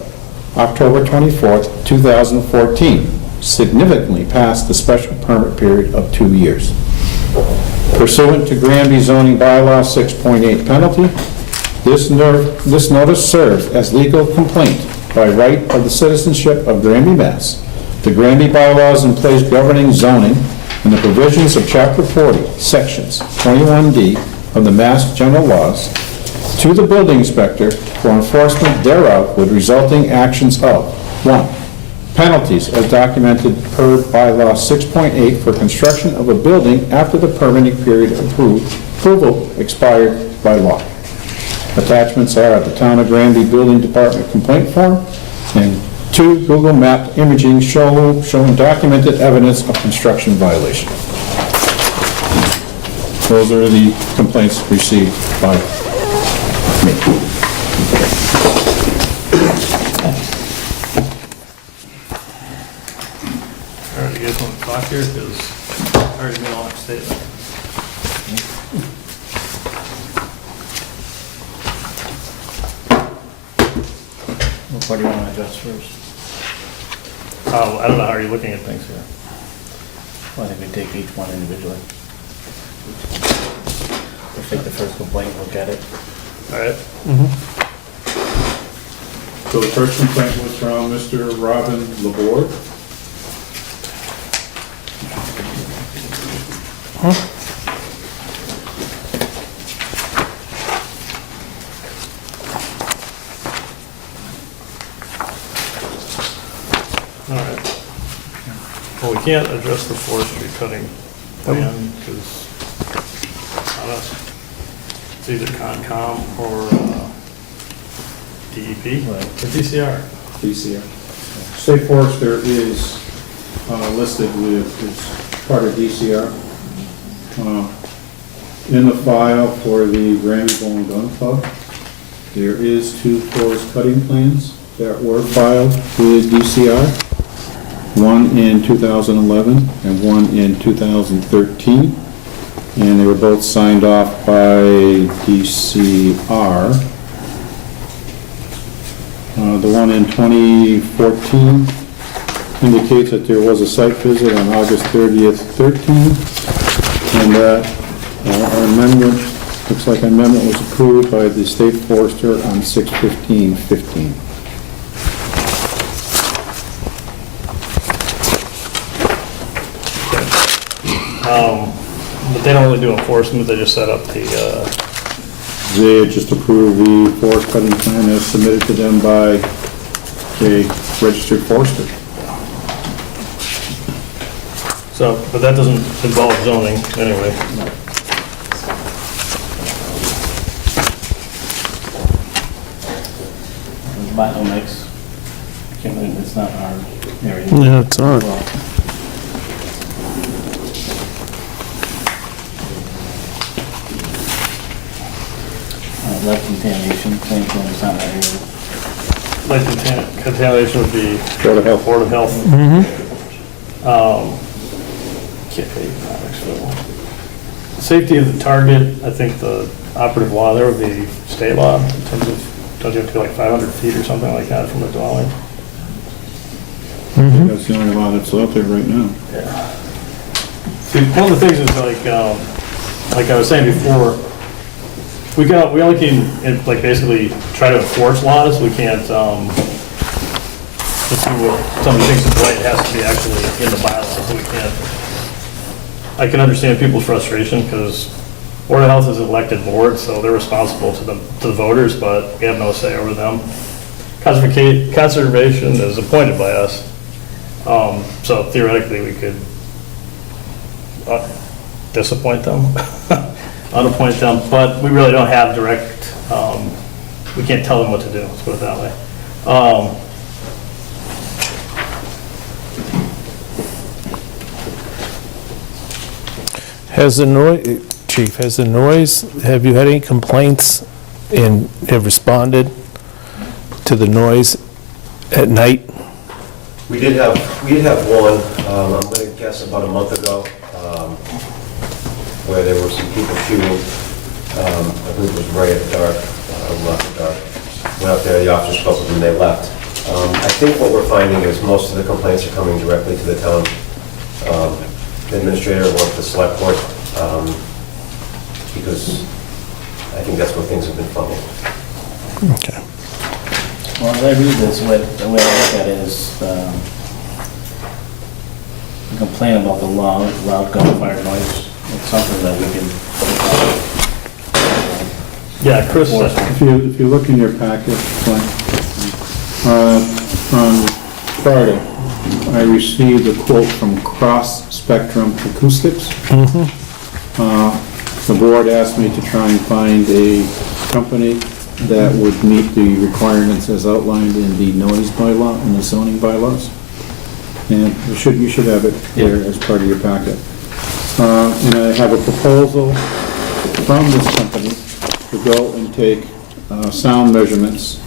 October 24, 2014, significantly past the special permit period of 2 years. Pursuant to Granby zoning bylaw 6.8 penalty, this notice serves as legal complaint by right of the citizenship of Granby, Mass. The Granby bylaws in place governing zoning and the provisions of Chapter 40, Sections 21D of the Mass General laws to the building inspector for enforcement thereof with resulting actions of 1. Penalties as documented per bylaw 6.8 for construction of a building after the permitting period approval expired by law. Attachments are the Town of Granby Building Department complaint form and 2 Google Map imaging showing documented evidence of construction violation. Those are the complaints received by me. talk here? Because I already made all that statement. What part do you want to address first? I don't know, how are you looking at things here? Well, I think we take each one individually. We'll take the first complaint, look at it. All right? So the first complaint was from Mr. Robin Laborde. All right. Well, we can't address the forestry cutting plan because not us. It's either Concom or DEP or DCR. DCR. State Forester is listed with, is part of DCR. In the file for the Granby Bowling Gun Club, there is 2 forest cutting plans that were filed with DCR. One in 2011 and one in 2013. And they were both signed off by DCR. The one in 2014 indicates that there was a site visit on August 30th, 13, and that our amendment, looks like amendment was approved by the State Forester on 6/15/15. But they don't really do enforcement, they just set up the, They had just approved the forest cutting plan as submitted to them by a registered forester. so, but that doesn't involve zoning anyway. Bottlenecks. Can't believe it's not our area. Yeah, it's not. Well, lead contamination, same thing, it's not our area. Like contamination would be Board of Health. Board of Health. Okay, products, so. Safety of the target, I think the operative law there would be state law in terms of, don't you have to go like 500 feet or something like that from the dwelling? That's the only law that's out there right now. Yeah. See, one of the things is like I was saying before, we only can, like, basically try to enforce laws, we can't, just do what somebody thinks is right, it has to be actually in the bylaws, so we can't. I can understand people's frustration, because Board of Health is an elected board, so they're responsible to the voters, but we have no say over them. Conservation is appointed by us, so theoretically we could disappoint them, unappoint them, but we really don't have direct, we can't tell them what to do, let's put it that way. Has the noise, Chief, have you had any complaints and have responded to the noise at night? We did have one, I'm going to guess about a month ago, where there were some people shooting. I believe it was right at dark, left at dark. Went up there, the officers spoke with them, they left. I think what we're finding is most of the complaints are coming directly to the town administrator or the select board, because I think that's where things have been funneled. Okay. Well, as I read this, the way I look at it is, the complaint about the loud gunfire noise, it's something that we can. Yeah, Chris, If you look in your packet, Glenn, on Friday, I received a quote from Cross Spectrum Acoustics. The board asked me to try and find a company that would meet the requirements as outlined in the noise bylaw and the zoning bylaws. And you should have it there as part of your packet. And I have a proposal from this company to go and take sound measurements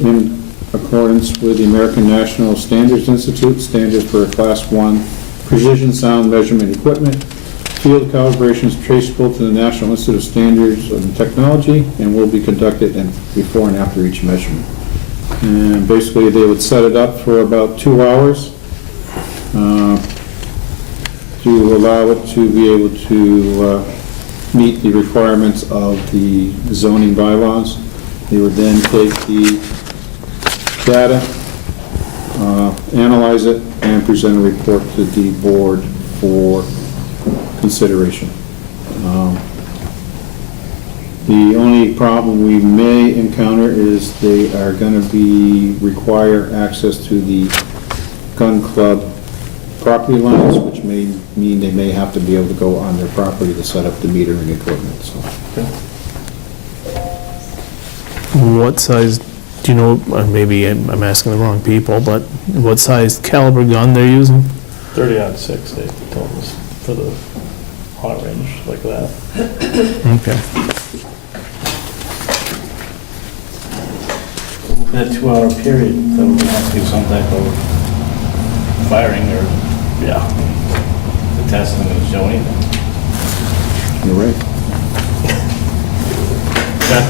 in accordance with the American National Standards Institute, standards for a Class 1 precision sound measurement equipment. Field calibration is traceable to the National Institute of Standards and Technology and will be conducted before and after each measurement. And basically, they would set it up for about 2 hours to allow it to be able to meet the requirements of the zoning bylaws. They would then take the data, analyze it, and present a report to the board for consideration. The only problem we may encounter is they are going to require access to the gun club property lines, which may mean they may have to be able to go on their property to set up the metering equipment, so. What size, do you know, maybe I'm asking the wrong people, but what size caliber gun they're using? 30-06, they told us, for the long range like that. Okay. In a 2-hour period, so we have to do some type of firing or, Yeah. the testing and showing. You're right. Okay.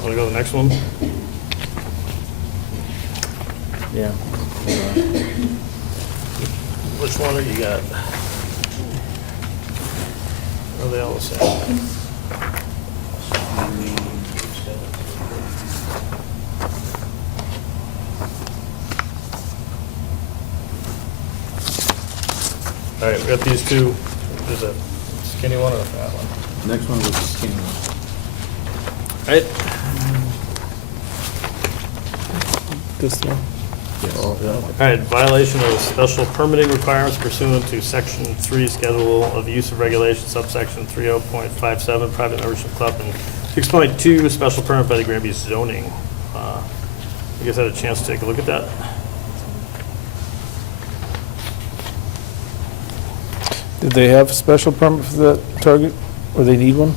Want to go to the next one? Yeah. Which one are you got? Are they all the same? All right, we got these two. There's a skinny one and a fat one. Next one was the skinny one. All right. This one? All right, violation of special permitting requirements pursuant to Section 3 Schedule of Use of Regulation, subsection 30.57, private membership club, and 6.2, special permit by the Granby zoning. You guys had a chance to take a look at that? Did they have a special permit for that target, or they need one?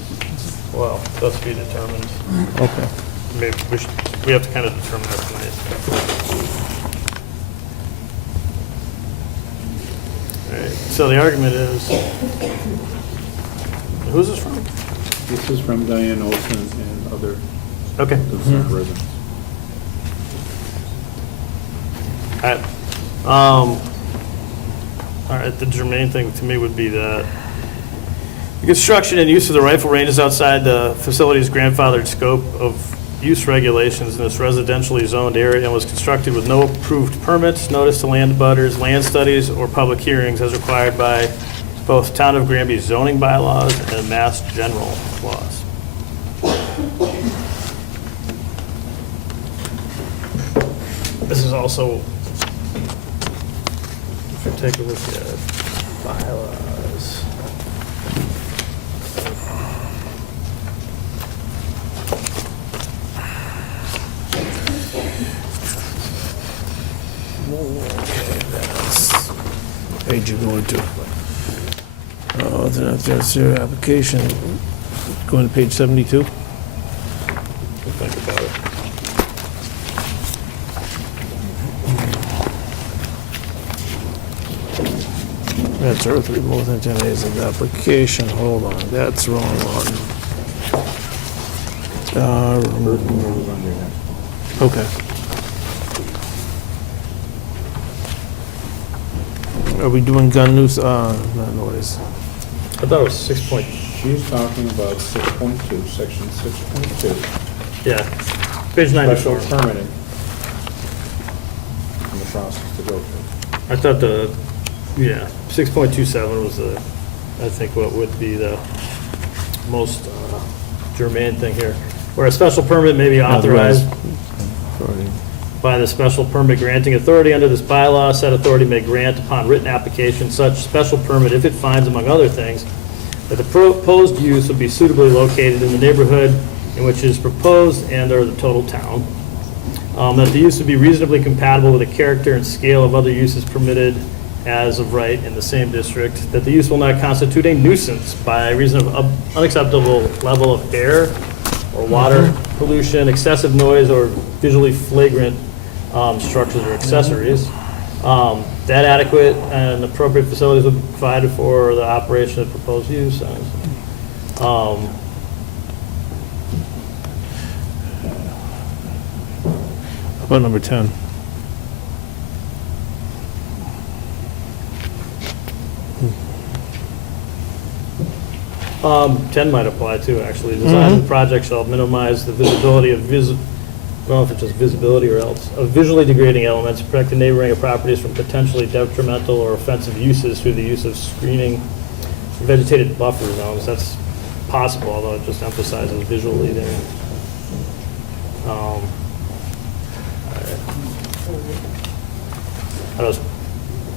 Well, that's to be determined. Okay. Maybe we have to kind of determine that tonight. All right, so the argument is, who's this from? This is from Diane Olson and other Okay. residents. All right, the germane thing to me would be that the construction and use of the rifle range is outside the facility's grandfathered scope of use regulations in this residentially zoned area and was constructed with no approved permits, notice to land abutters, land studies, or public hearings as required by both Town of Granby zoning bylaws and Mass General laws. This is also, if you take a look at bylaws. Page you going to? Oh, that's your application. Going to page 72? Think about it. That's earth removal within 10 days of the application. Hold on, that's wrong one. Okay. Are we doing gun use, not noise? I thought it was 6 point, She's talking about 6.2, section 6.2. yeah, page 94. Special permitting. And the process to go through. I thought 6.27 was the, I think what would be the most germane thing here. Where a special permit may be authorized by the special permit granting authority under this bylaw, said authority may grant upon written application such special permit if it finds, among other things, that the proposed use would be suitably located in the neighborhood in which it is proposed and or the total town. That the use would be reasonably compatible with the character and scale of other uses permitted as of right in the same district, that the use will not constitute a nuisance by reason of unacceptable level of air or water pollution, excessive noise, or visually flagrant structures or accessories. That adequate and appropriate facilities will be provided for the operation of proposed use. How about number 10? 10 might apply too, actually. Design of the project shall minimize the visibility of I don't know if it's just visibility or else, of visually degrading elements, protect the neighboring properties from potentially detrimental or offensive uses through the use of screening vegetated buffer zones. That's possible, although it just emphasizes visually there.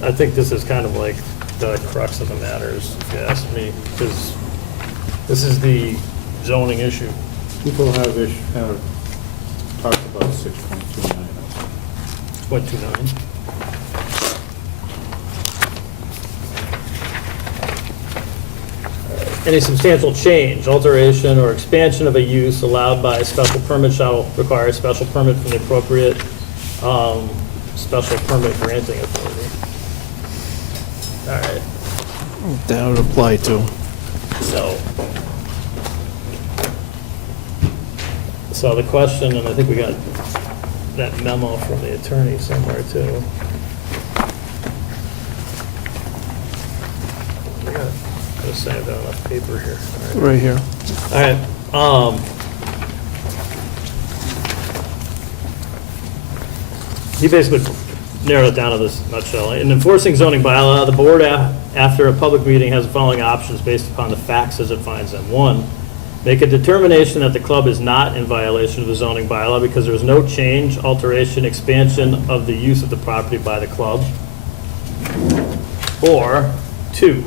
I think this is kind of like the crux of the matter, if you ask me, because this is the zoning issue. People have talked about 6.29. 0.29. Any substantial change, alteration, or expansion of a use allowed by a special permit shall require a special permit from the appropriate special permit granting authority. All right, That would apply to. So the question, and I think we got that memo from the attorney somewhere too. I got to save down enough paper here. All right. Right here. All right, he basically narrowed it down to this nutshell. In enforcing zoning bylaw, the board, after a public meeting, has the following options based upon the facts as it finds them. 1, make a determination that the club is not in violation of the zoning bylaw because there is no change, alteration, expansion of the use of the property by the club. Or 2,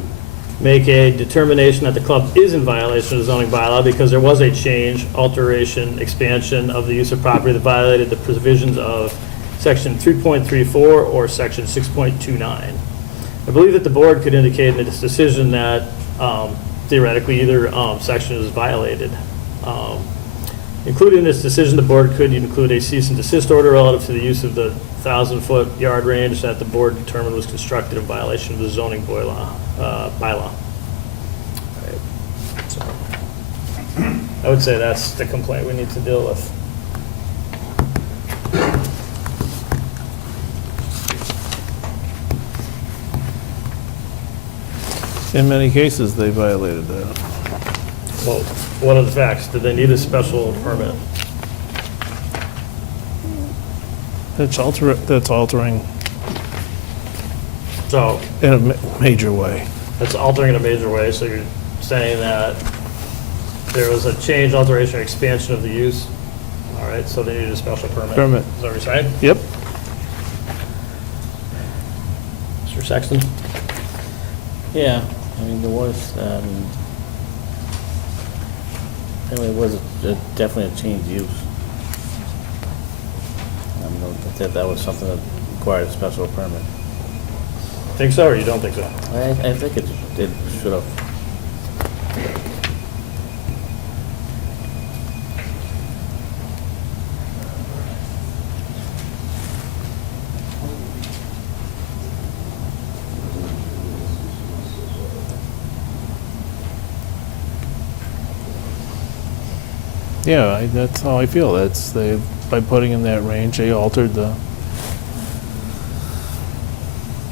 make a determination that the club is in violation of the zoning bylaw because there was a change, alteration, expansion of the use of property that violated the provisions of section 3.34 or section 6.29. I believe that the board could indicate in its decision that theoretically either section is violated. Including this decision, the board could include a cease and desist order relative to the use of the 1,000-foot yard range that the board determined was constructed in violation of the zoning bylaw. Right. So, I would say that's the complaint we need to deal with. In many cases, they violated that. Well, what are the facts? Did they need a special permit? That's altering So in a major way. it's altering in a major way, so you're saying that there was a change, alteration, or expansion of the use? All right, so they needed a special permit? Permit. Is that what you're saying? Yep. Mr. Sexton? Yeah, I mean, there was, anyway, it was definitely a changed use. I don't think that was something that required a special permit. Think so, or you don't think so? I think it should have. Yeah, that's how I feel. By putting in that range, they altered the,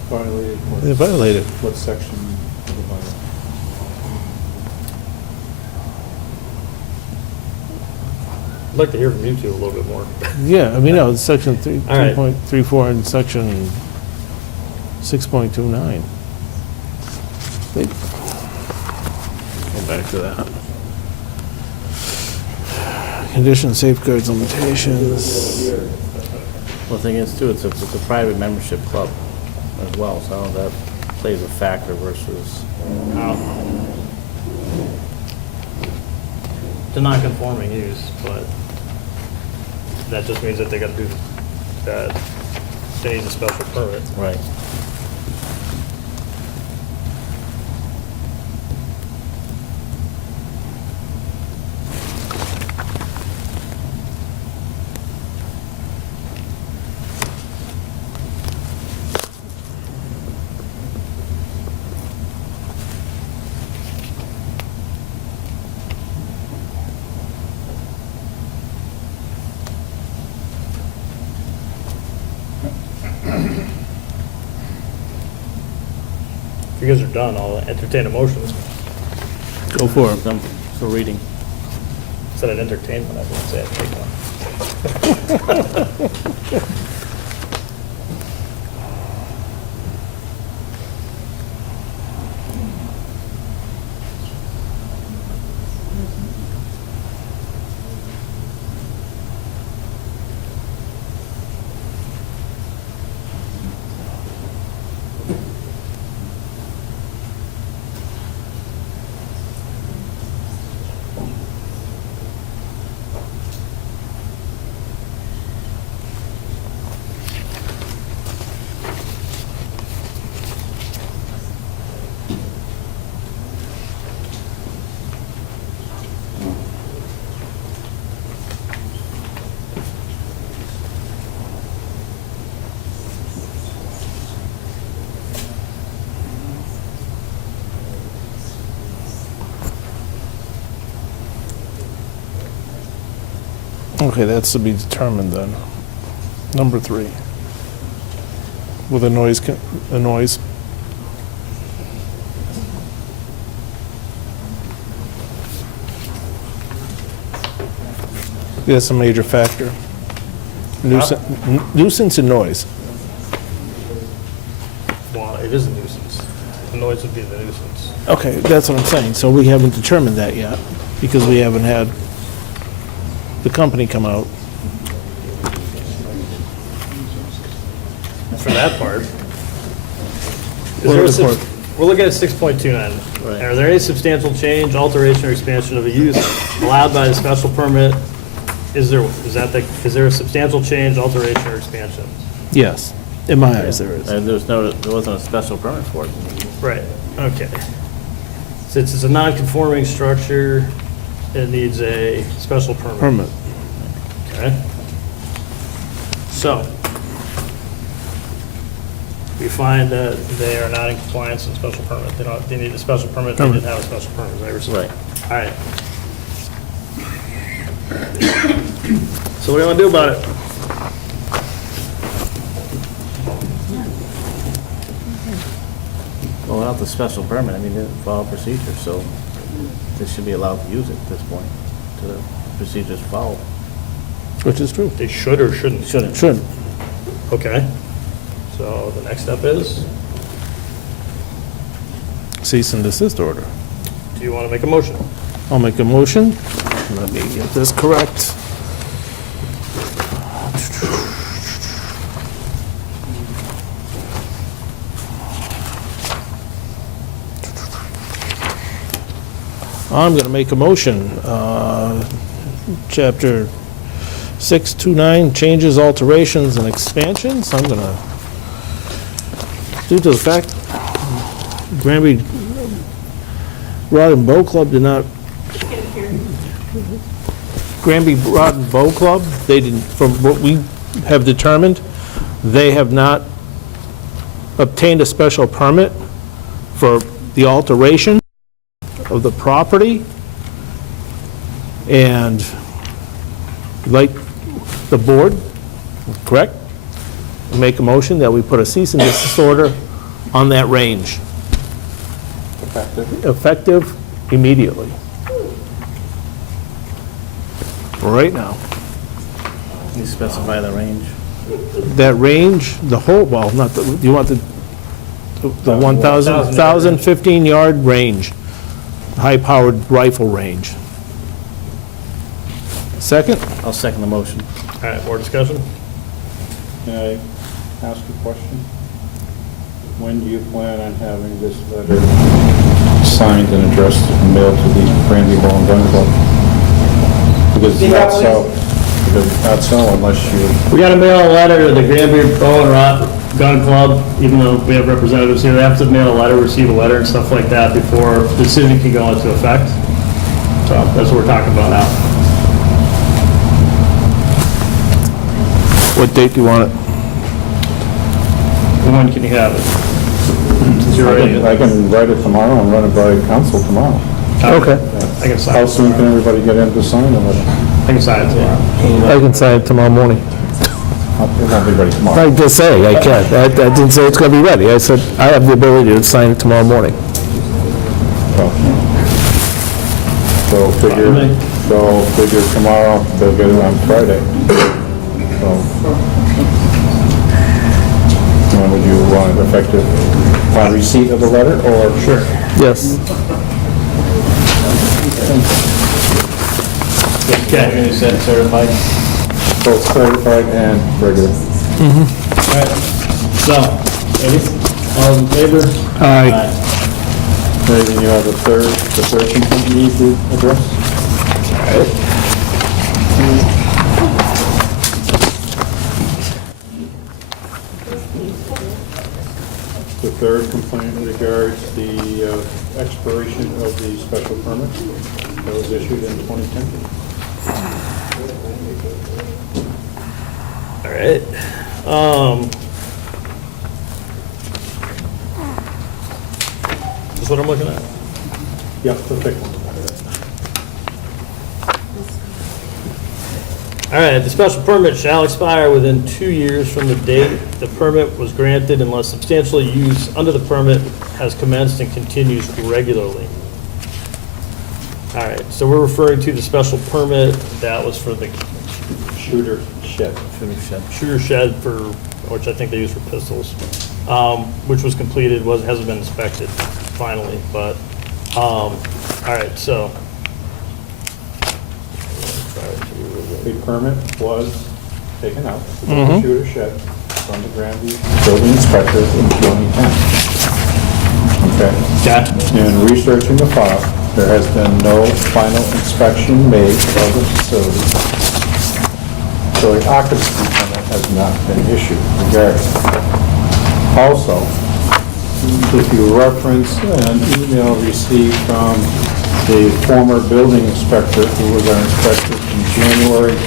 Violated they violated. what section of the bylaw? I'd like to hear from you two a little bit more. Yeah, I mean, no, it's section All right. 3.34 and section 6.29. Go back to that. Conditions, safeguards, limitations. Well, the thing is too, it's a private membership club as well, so I don't know if that plays a factor versus. The non-conforming use, but that just means that they gotta do that. They need a special permit. Right. If you guys are done, I'll entertain a motion. Go for it. Still reading. Said I'd entertain one, I didn't say I'd take one. Okay, that's to be determined then. Number 3. With a noise, That's a major factor. Nuisance and noise. Well, it is a nuisance. The noise would be the nuisance. Okay, that's what I'm saying. So we haven't determined that yet, because we haven't had the company come out. For that part. What other part? We're looking at 6.29. Right. Are there any substantial change, alteration, or expansion of a use allowed by the special permit? Is there a substantial change, alteration, or expansion? Yes, in my eyes there is. And there wasn't a special permit for it. Right, okay. Since it's a non-conforming structure, it needs a special permit. Permit. Okay. So, we find that they are not in compliance with special permit. They need a special permit, they didn't have a special permit, is that what you're saying? Right. All right. So what do you want to do about it? Well, without the special permit, I mean, they follow procedure, so they should be allowed to use it at this point, to the procedures followed. Which is true. They should or shouldn't? Shouldn't. Shouldn't. Okay. So the next step is, Cease and desist order. do you want to make a motion? I'll make a motion. Let me get this correct. I'm going to make a motion. Chapter 629, changes, alterations, and expansions. I'm going to, due to the fact Granby Rod and Bow Club did not, Granby Rod and Bow Club, they didn't, from what we have determined, they have not obtained a special permit for the alteration of the property, and like the board, correct? Make a motion that we put a cease and desist order on that range. Effective immediately. Right now. You specify the range. That range, the whole, well, not the, you want the 1,000, 1,015-yard range, high-powered rifle range. Second? I'll second the motion. All right, more discussion? Can I ask a question? When do you plan on having this letter signed and addressed and mailed to the Granby Ball and Gun Club? Because it's not so, unless you... We got to mail a letter to the Granby Bow and Rod Gun Club, even though we have representatives here. They have to mail a letter, receive a letter and stuff like that before the decision can go into effect. So that's what we're talking about now. What date do you want it? When can you have it? Since you're ready. I can write it tomorrow and run it by council tomorrow. Okay. I can sign How it soon can tomorrow. everybody get in to sign the letter? I can sign it tomorrow. I can sign it tomorrow morning. It won't be ready tomorrow. I just say, I can't, I didn't say it's going to be ready. I said, I have the ability to sign it tomorrow morning. So figure tomorrow, they'll get it on Friday. So, when would you want it effective, upon receipt of the letter, or? Sure. Yes. Okay, you said certified? Both certified and regular. All right, so, ready? All in favor? Aye. Maybe you have the third complaint you need to address? The third complaint regards the expiration of the special permit that was issued in 2010. All right. This is what I'm looking at. Yep, the thick one. All right, the special permit shall expire within 2 years from the date the permit was granted unless substantial use under the permit has commenced and continues regularly. All right, so we're referring to the special permit that was for the Shooter shed. shooter shed for, which I think they use for pistols, which was completed, hasn't been inspected finally, but, all right, so. The permit was taken out, the shooter shed, from the Granby building inspector in 2010. Okay? In researching the file, there has been no final inspection made of the facility, so the occupancy permit has not been issued regarding. Also, if you reference an email received from the former building inspector, who was our inspector from January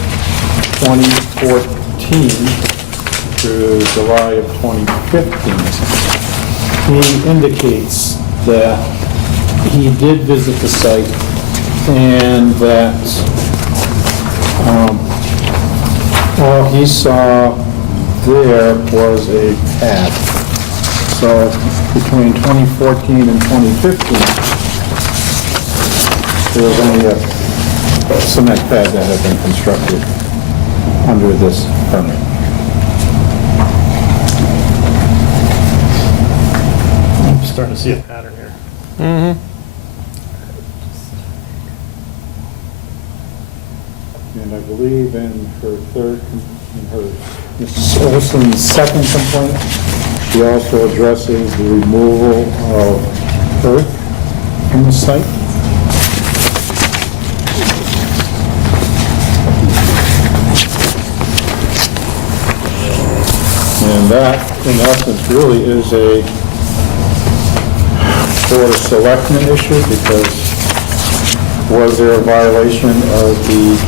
2014 through July of 2015, he indicates that he did visit the site and that all he saw there was a pad. So between 2014 and 2015, there was only a cement pad that had been constructed under this permit. I'm starting to see a pattern here. And I believe in her Mrs. Olson's second complaint, she also addresses the removal of earth from the site. And that, in essence, really is a Board of Selectmen issue, because was there a violation of the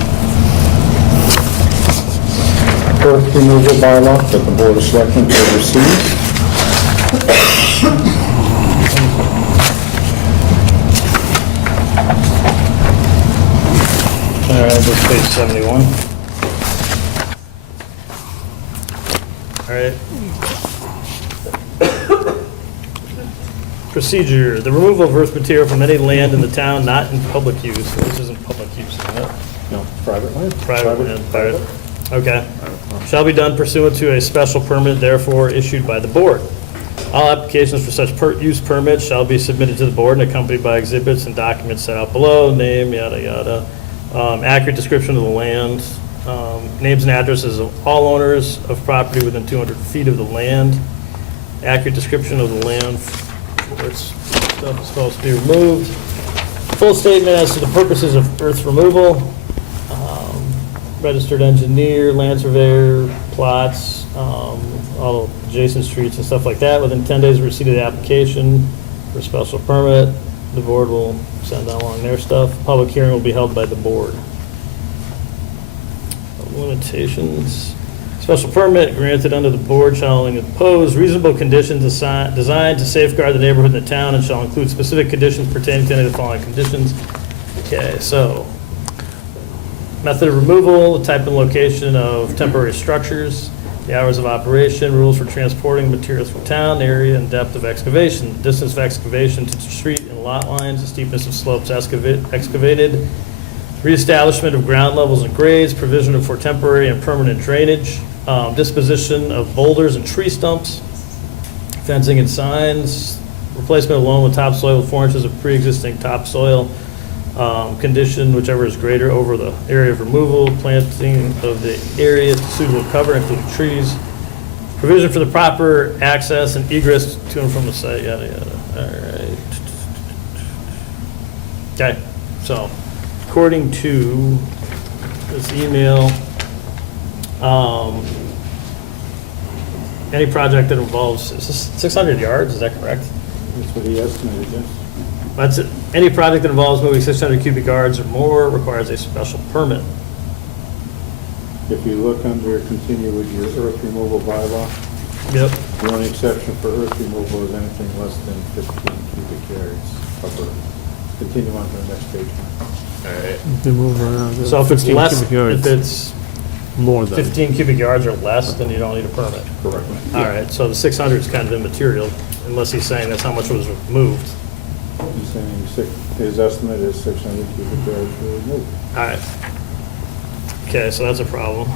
earth removal bylaw that the Board of Selectmen could receive? All right, that's page 71. All right. Procedure, the removal of earth material from any land in the town not in public use. Well, this isn't public use, is it? No, private land. Private land, private. Okay. Shall be done pursuant to a special permit therefore issued by the board. All applications for such use permits shall be submitted to the board and accompanied by exhibits and documents set out below, name, yada, yada. Accurate description of the land, names and addresses of all owners of property within 200 feet of the land, accurate description of the land where stuff is supposed to be removed, full statement as to the purposes of earth removal, registered engineer, land surveyor, plots, all adjacent streets and stuff like that. Within 10 days of receipt of the application for a special permit, the board will send along their stuff. Public hearing will be held by the board. Limitations. Special permit granted under the board shall impose reasonable conditions designed to safeguard the neighborhood and the town and shall include specific conditions pertaining to any of the following conditions. Okay, so method of removal, the type and location of temporary structures, The hours of operation, rules for transporting materials from town, area and depth of excavation, distance of excavation to street and lot lines, the steepness of slopes excavated, reestablishment of ground levels and grades, provision for temporary and permanent drainage, disposition of boulders and tree stumps, fencing and signs, replacement of loam with topsoil with 4 inches of pre-existing topsoil, condition whichever is greater over the area of removal, planting of the area to suitable cover, including trees, provision for the proper access and egress to and from the site, yada, yada. All right. Okay, so according to this email, any project that involves, is this 600 yards, is that correct? That's what he estimated, yes. That's it. Any project that involves moving 600 cubic yards or more requires a special permit. If you look under continue with your earth removal bylaw, Yep. the only exception for earth removal is anything less than 15 cubic yards of earth. Continue on to the next page. All right. They move around. So if it's 15 less, cubic yards, if it's more than. 15 cubic yards or less, then you don't need a permit. Correct. All right, so the 600 is kind of immaterial, unless he's saying that's how much was removed. He's saying his estimate is 600 cubic yards for removal. All right. Okay, so that's a problem.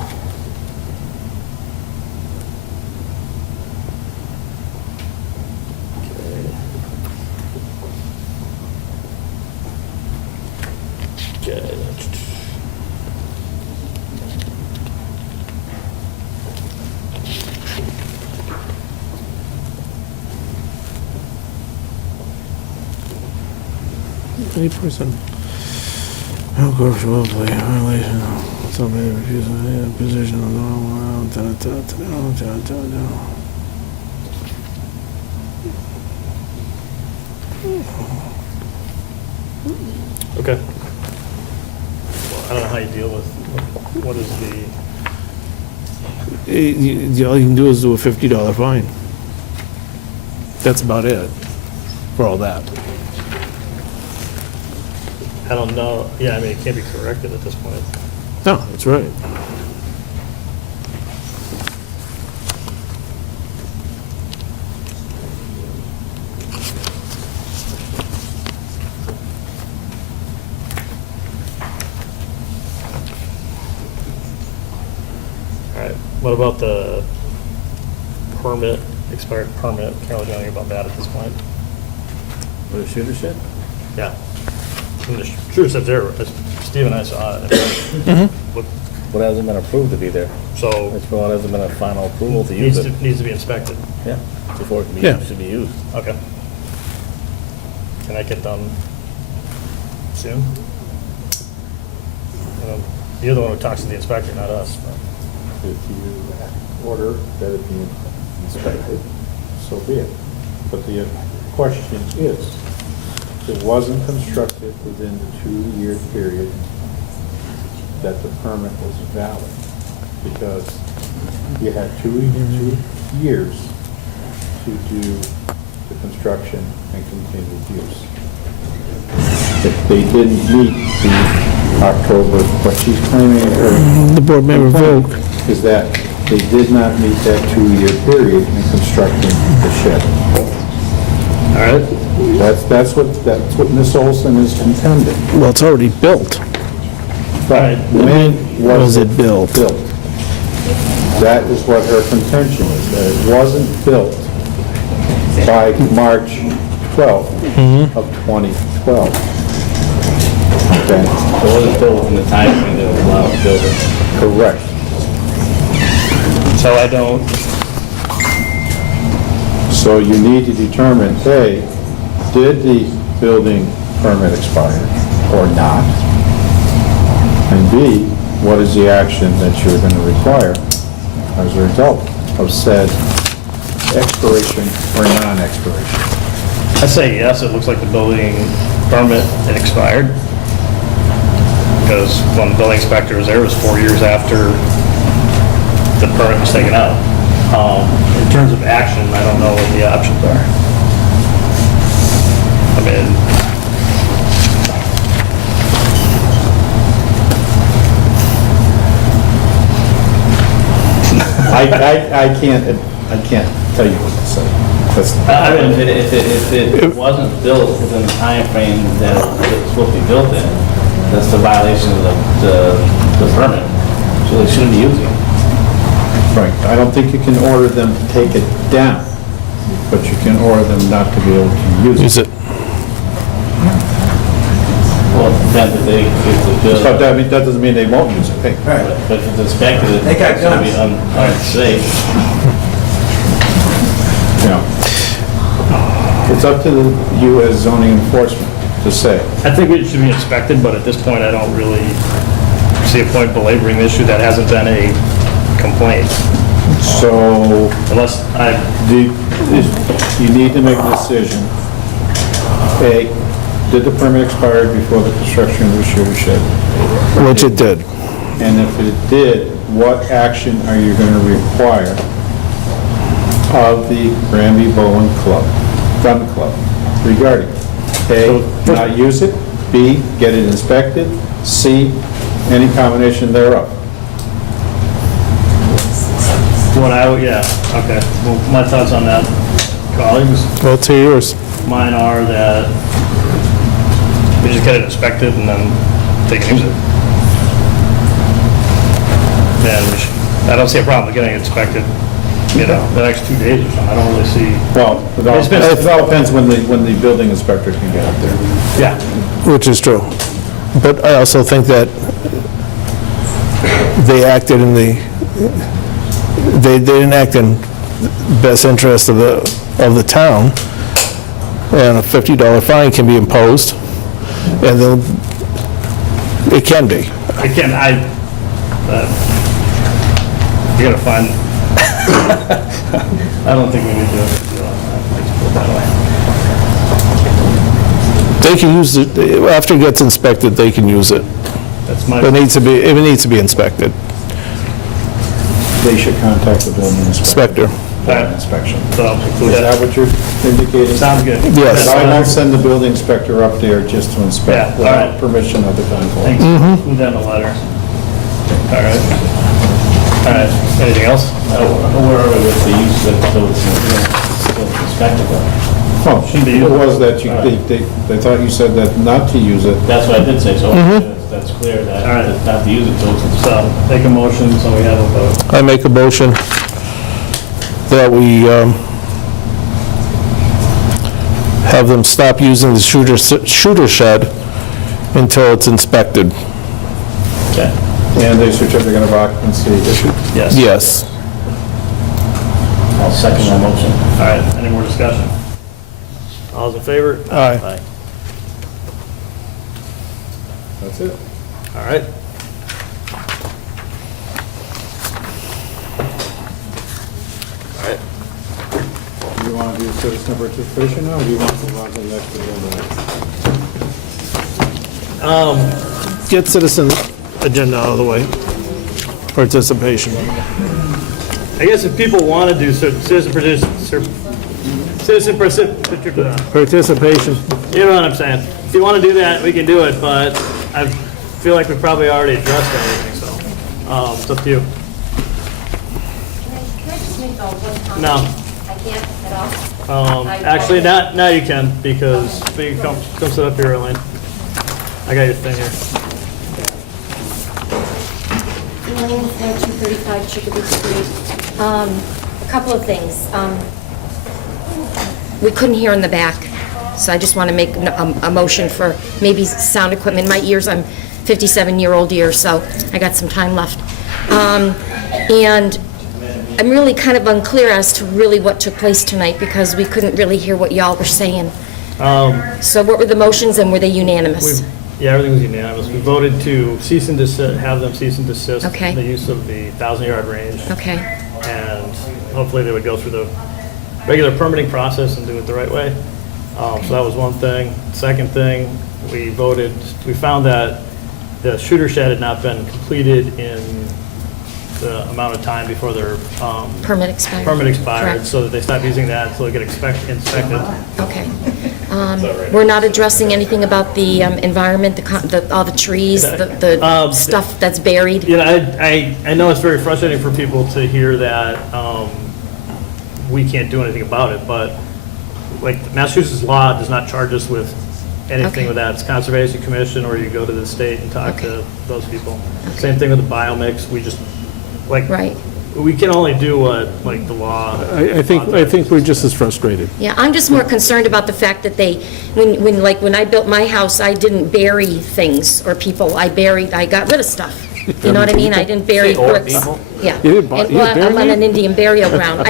Okay. Okay. 20%. Of course, will play violation. Somebody refuses a position of normal. Okay. Well, I don't know how you deal with, what is the, All you can do is do a $50 fine. That's about it for all that. I don't know, yeah, I mean, it can't be corrected at this point. No, that's right. All right, what about the permit, expired permit? Can't really do anything about that at this point. For the shooter shed? Yeah. And the shooter said there, Steve and I saw it. Look, What hasn't been approved to be there? So, It's well, hasn't been a final approval to use it. needs to be inspected. Yeah, before it can be, Yeah. should be used. Okay. Can that get done soon? You're the one who talks to the inspector, not us. If you order that it be inspected, so be it. But the question is, it wasn't constructed within the 2-year period that the permit was valid, because you had 2 years to do the construction and continued use. If they didn't meet the October, what she's claiming, The board may revoke. is that they did not meet that 2-year period in constructing the shed. All right. That's what Ms. Olson is contending. Well, it's already built. But when was it built? That is what her contention is, that it wasn't built by March 12th of 2012. Okay? So it wasn't built in the time frame that was allowed to build it. Correct. So I don't, So you need to determine, A, did the building permit expire or not? And B, what is the action that you're going to require as a result of said expiration or non-expiration? I say yes, it looks like the building permit had expired. Because when the building inspector was there, it was 4 years after the permit was taken out. In terms of action, I don't know what the options are. I mean, I can't tell you what to say. That's, I mean, if it wasn't built within the timeframe that it's supposed to be built in, that's the violation of the permit. So they shouldn't be using it. right, I don't think you can order them to take it down, but you can order them not to be able to use Use it. it. Well, it depends if they, if the But I mean, that doesn't mean they won't use it. Hey, but if it's inspected, it's going to be unsafe. you know, it's up to you as zoning enforcement to say. I think it should be inspected, but at this point, I don't really see a point belaboring the issue. That hasn't been a complaint, So, unless I, you need to make a decision. A, did the permit expire before the construction of the shooter shed? Which it did. And if it did, what action are you going to require of the Granby Bowling Club, Gun Club, regarding it? A, not use it, B, get it inspected, C, any combination thereof. when I, yeah, okay. Well, my thoughts on that, colleagues, Well, to yours. mine are that we just get it inspected and then they can use it. And I don't see a problem with getting it inspected, you know, the next 2 days or something. I don't really see, Well, It's been- it all depends when the building inspector can get up there. yeah. Which is true. But I also think that they acted in they didn't act in best interest of the town, and a $50 fine can be imposed, and then it can be. Again, you're gonna find, I don't think we need to, let's put it that way. They can use it, after it gets inspected, they can use it. That's my, It needs to be inspected. They should contact the building inspector for an inspection. so I'll include Is that that. what you're indicating? Sounds good. Yes. I won't send the building inspector up there just to inspect Yeah, all right. without permission of the gun club. Thanks, include that in the letter. All right. All right, anything else? Where are we with the use of it, so it's, so it's inspectable? Oh, Shouldn't be it used. was that you, they thought you said that not to use it. That's what I did say, so that's clear, All right. that it's not to use it, so it's So, make a motion, so we have a vote. I make a motion that we have them stop using the shooter shed until it's inspected. Okay. And a certificate of occupancy issued. Yes. Yes. I'll second that motion. All right, any more discussion? All's in favor? Aye. That's it. All right. All right. Do you want to do citizen participation now, or do you want to move on to the next agenda? Get citizen agenda out of the way. Participation. I guess if people want to do citizen Participation. you know what I'm saying? If you want to do that, we can do it, but I feel like we probably already addressed everything, so, it's up to you. Can I just make one comment? No. I can't at all? Actually, now you can, because we can come sit up here, Elaine. I got your thing here. Elaine, 235 Chicopee Street. A couple of things. We couldn't hear in the back, so I just want to make a motion for maybe sound equipment. My ears, I'm 57-year-old ears, so I got some time left. And I'm really kind of unclear as to really what took place tonight, because we couldn't really hear what y'all were saying. So what were the motions, and were they unanimous? Yeah, everything was unanimous. We voted to cease and desist, have them cease and desist Okay. the use of the 1,000-yard range, Okay, and hopefully they would go through the regular permitting process and do it the right way. So that was one thing. Second thing, we found that the shooter shed had not been completed in the amount of time before their permit expired. permit expired, Correct. so that they stopped using that until they get inspected. Okay. We're not addressing anything about the environment, all the trees, the stuff that's buried? You know, I know it's very frustrating for people to hear that we can't do anything about it, but like Massachusetts law does not charge us with anything Okay. with that. It's Conservation Commission, or you go to the state and talk Okay. to those people. Same thing with the biomix, we just, like, Right. we can only do what, like, the law. I think we're just as frustrated. Yeah, I'm just more concerned about the fact that they, when I built my house, I didn't bury things or people. I got rid of stuff. You know what I mean? I didn't bury Say or bricks. people? Yeah. You didn't And, you well, didn't I'm on bury an Indian burial ground.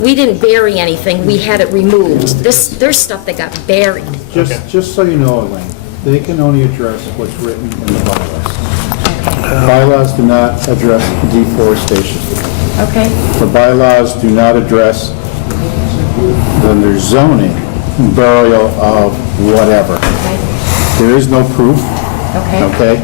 We didn't bury anything, we had it removed. There's stuff that got buried. Just so you know, Elaine, they can only address what's written in the bylaws. The bylaws do not address deforestation. Okay? The bylaws do not address, when there's zoning, burial of whatever. Okay. There is no proof, Okay. okay?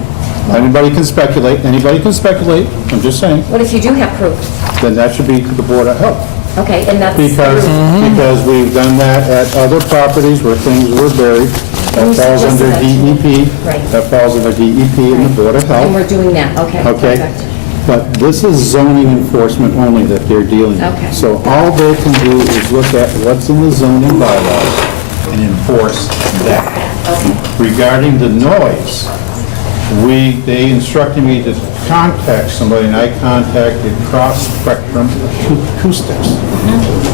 Anybody can speculate, I'm just saying, What if you do have proof? then that should be to the Board of Health. Okay, and that's... Because we've done that at other properties where things were buried. That Who falls under suggested that? DEP. Right. That falls under DEP and the Board of And Health. we're doing that, okay. Okay? Perfect. But this is zoning enforcement only that they're dealing with. Okay. So all they can do is look at what's in the zoning bylaws and enforce that. Regarding the noise, they instructed me to contact somebody, and I contacted Cross Spectrum Acoustics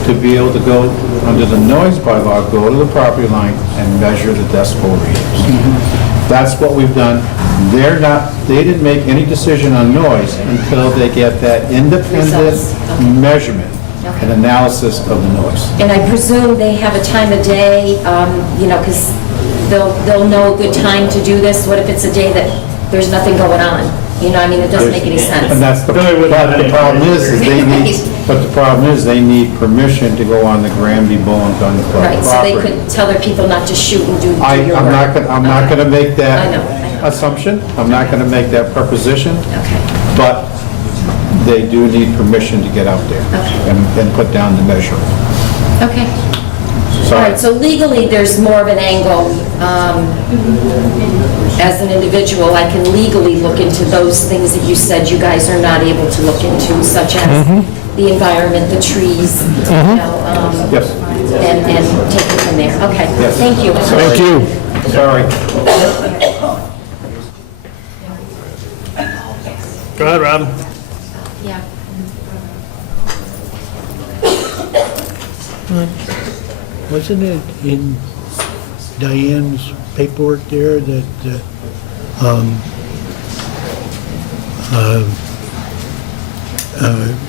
to be able to go under the noise bylaw, go to the property line and measure the decibel readings. That's what we've done. They didn't make any decision on noise until they get that independent Results. measurement and analysis of the noise. And I presume they have a time of day, because they'll know a good time to do this. What if it's a day that there's nothing going on? You know, I mean, it doesn't make any sense. And that's the, Then they wouldn't have but the any problem is they need, Right. but the problem is they need permission to go on the Granby Bull and Gun Club Right, so they property. could tell their people not to shoot and do your work. I'm not gonna make I that know. assumption, I'm not gonna make that proposition, Okay, but they do need permission to get out there Okay. and put down the measure. okay. All Sorry. right, so legally, there's more of an angle. As an individual, I can legally look into those things that you said you guys are not able to look into, such as the environment, the trees, Yes, and take it from there. Okay, Yes. thank you. Thank you. sorry. Go ahead, Rob. Yeah. Wasn't it in Diane's paperwork there that,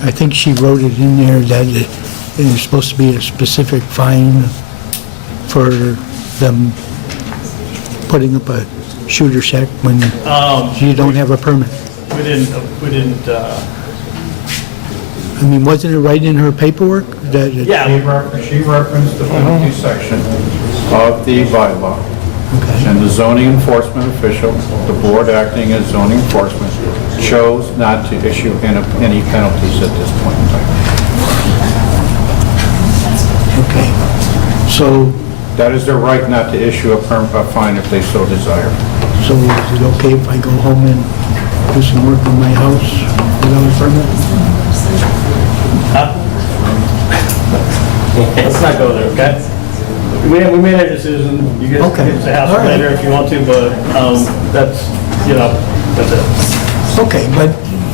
I think she wrote it in there that there's supposed to be a specific fine for them putting up a shooter shack when you don't have a permit? We didn't, I mean, wasn't it right in her paperwork that? yeah, She referenced the penalty section of the bylaw. And the zoning enforcement official, the board acting as zoning enforcement, chose not to issue any penalties at this point in time. Okay, so That is their right not to issue a fine if they so desire. is it okay if I go home and do some work on my house without a permit? let's not go there, okay? We made our decision, you guys Okay. can ask All right. later if you want to, but that's it. Okay, but,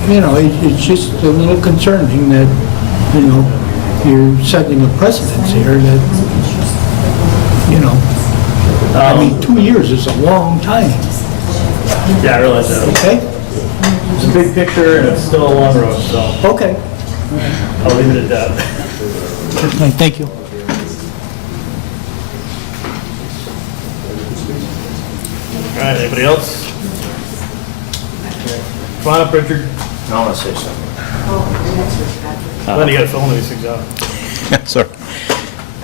it's just a little concerning that, you're setting a precedence here that, I mean, 2 years is a long time, Yeah, I realize that. okay? It's a big picture and it's still a long road, so Okay, I'll leave it at that. thank you. All right, anybody else? Come on up, Richard. I want to say something. Then you gotta fill one of these things out. Sorry.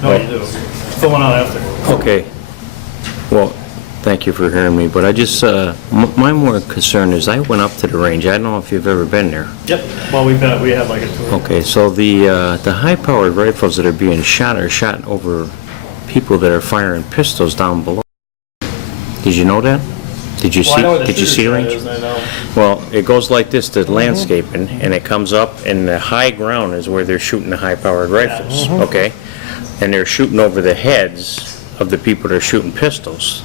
No, you do. Fill one out after. Okay. Well, thank you for hearing me, but I just, my more concern is I went up to the range. I don't know if you've ever been there. Yep, well, we have like a tour. Okay, so the high-powered rifles that are being shot are shot over people that are firing pistols down below. Did you know that? Did you Well, I know where see, the did you see the shooter's range? shed is, I know. Well, it goes like this, the landscaping, and it comes up, and the high ground is where they're shooting the high-powered rifles, okay? And they're shooting over the heads of the people that are shooting pistols.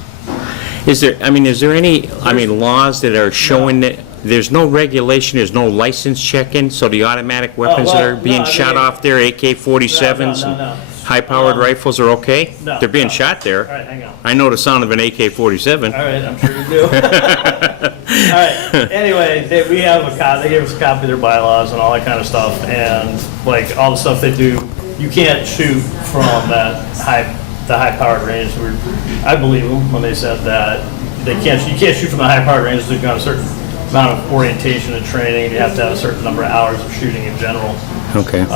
Is there any, laws that are showing that, there's no regulation, there's no license checking, so the automatic weapons that are well, being no, I shot mean- off there, AK-47s? No. High-powered rifles are okay? No, They're being no. shot there. All right, hang on. I know the sound of an AK-47. All right, I'm sure you do. All right, anyway, they gave us a copy of their bylaws and all that kind of stuff, and like all the stuff they do, you can't shoot from the high-powered range. I believe them when they said that you can't shoot from the high-powered range. They've got a certain amount of orientation and training. You have to have a certain number of hours of shooting in general. Okay.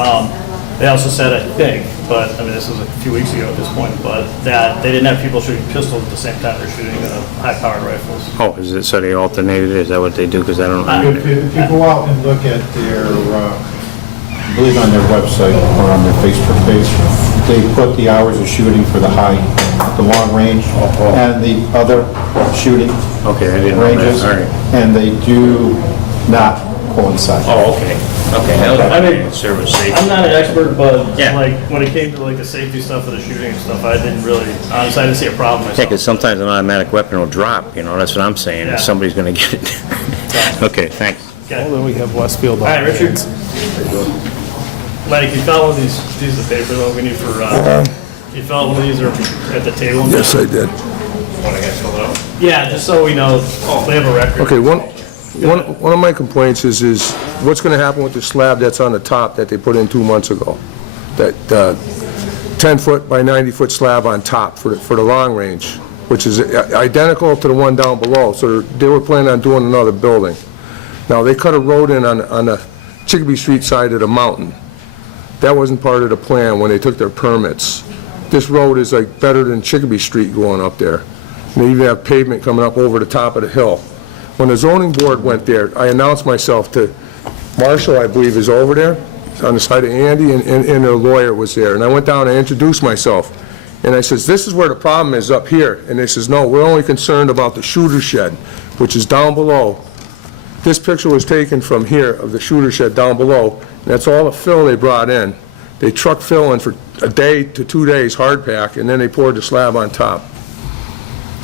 They also said, I think, but, I mean, this was a few weeks ago at this point, but that they didn't have people shooting pistols at the same time they're shooting high-powered rifles. Oh, is it, so they alternated, is that what they do? Because I don't If know. you go out and look at their, I believe on their website or on their Facebook page, they put the hours of shooting for the long range and the other shooting Okay, I didn't know ranges, that, all right. and they do not coincide. Oh, okay, okay. I mean, Service safety. I'm not an expert, but Yeah. like, when it came to like the safety stuff of the shooting and stuff, I didn't really, honestly, I didn't see a problem Yeah, myself. because sometimes an automatic weapon will drop, that's what I'm saying, Yeah. if somebody's gonna get it. Okay, thanks. Well, Okay. then we have Westfield. All right, Richard. Lenny, can you follow these pieces of paper though we need for, can you follow these or at the table? Yes, I did. Yeah, just so we know, we have a record. Okay, one of my complaints is what's gonna happen with the slab that's on the top that they put in 2 months ago? That 10-foot by 90-foot slab on top for the long range, which is identical to the one down below, so they were planning on doing another building. Now, they cut a road in on the Chicopee Street side of the mountain. That wasn't part of the plan when they took their permits. This road is like better than Chicopee Street going up there. And they even have pavement coming up over the top of the hill. When the zoning board went there, I announced myself to Marshall, I believe, is over there, on the side of Andy, and their lawyer was there. And I went down and introduced myself. And I says, this is where the problem is up here. And they says, no, we're only concerned about the shooter shed, which is down below. This picture was taken from here, of the shooter shed down below. And that's all the fill they brought in. They truck fill in for a day to 2 days, hard pack, and then they poured the slab on top.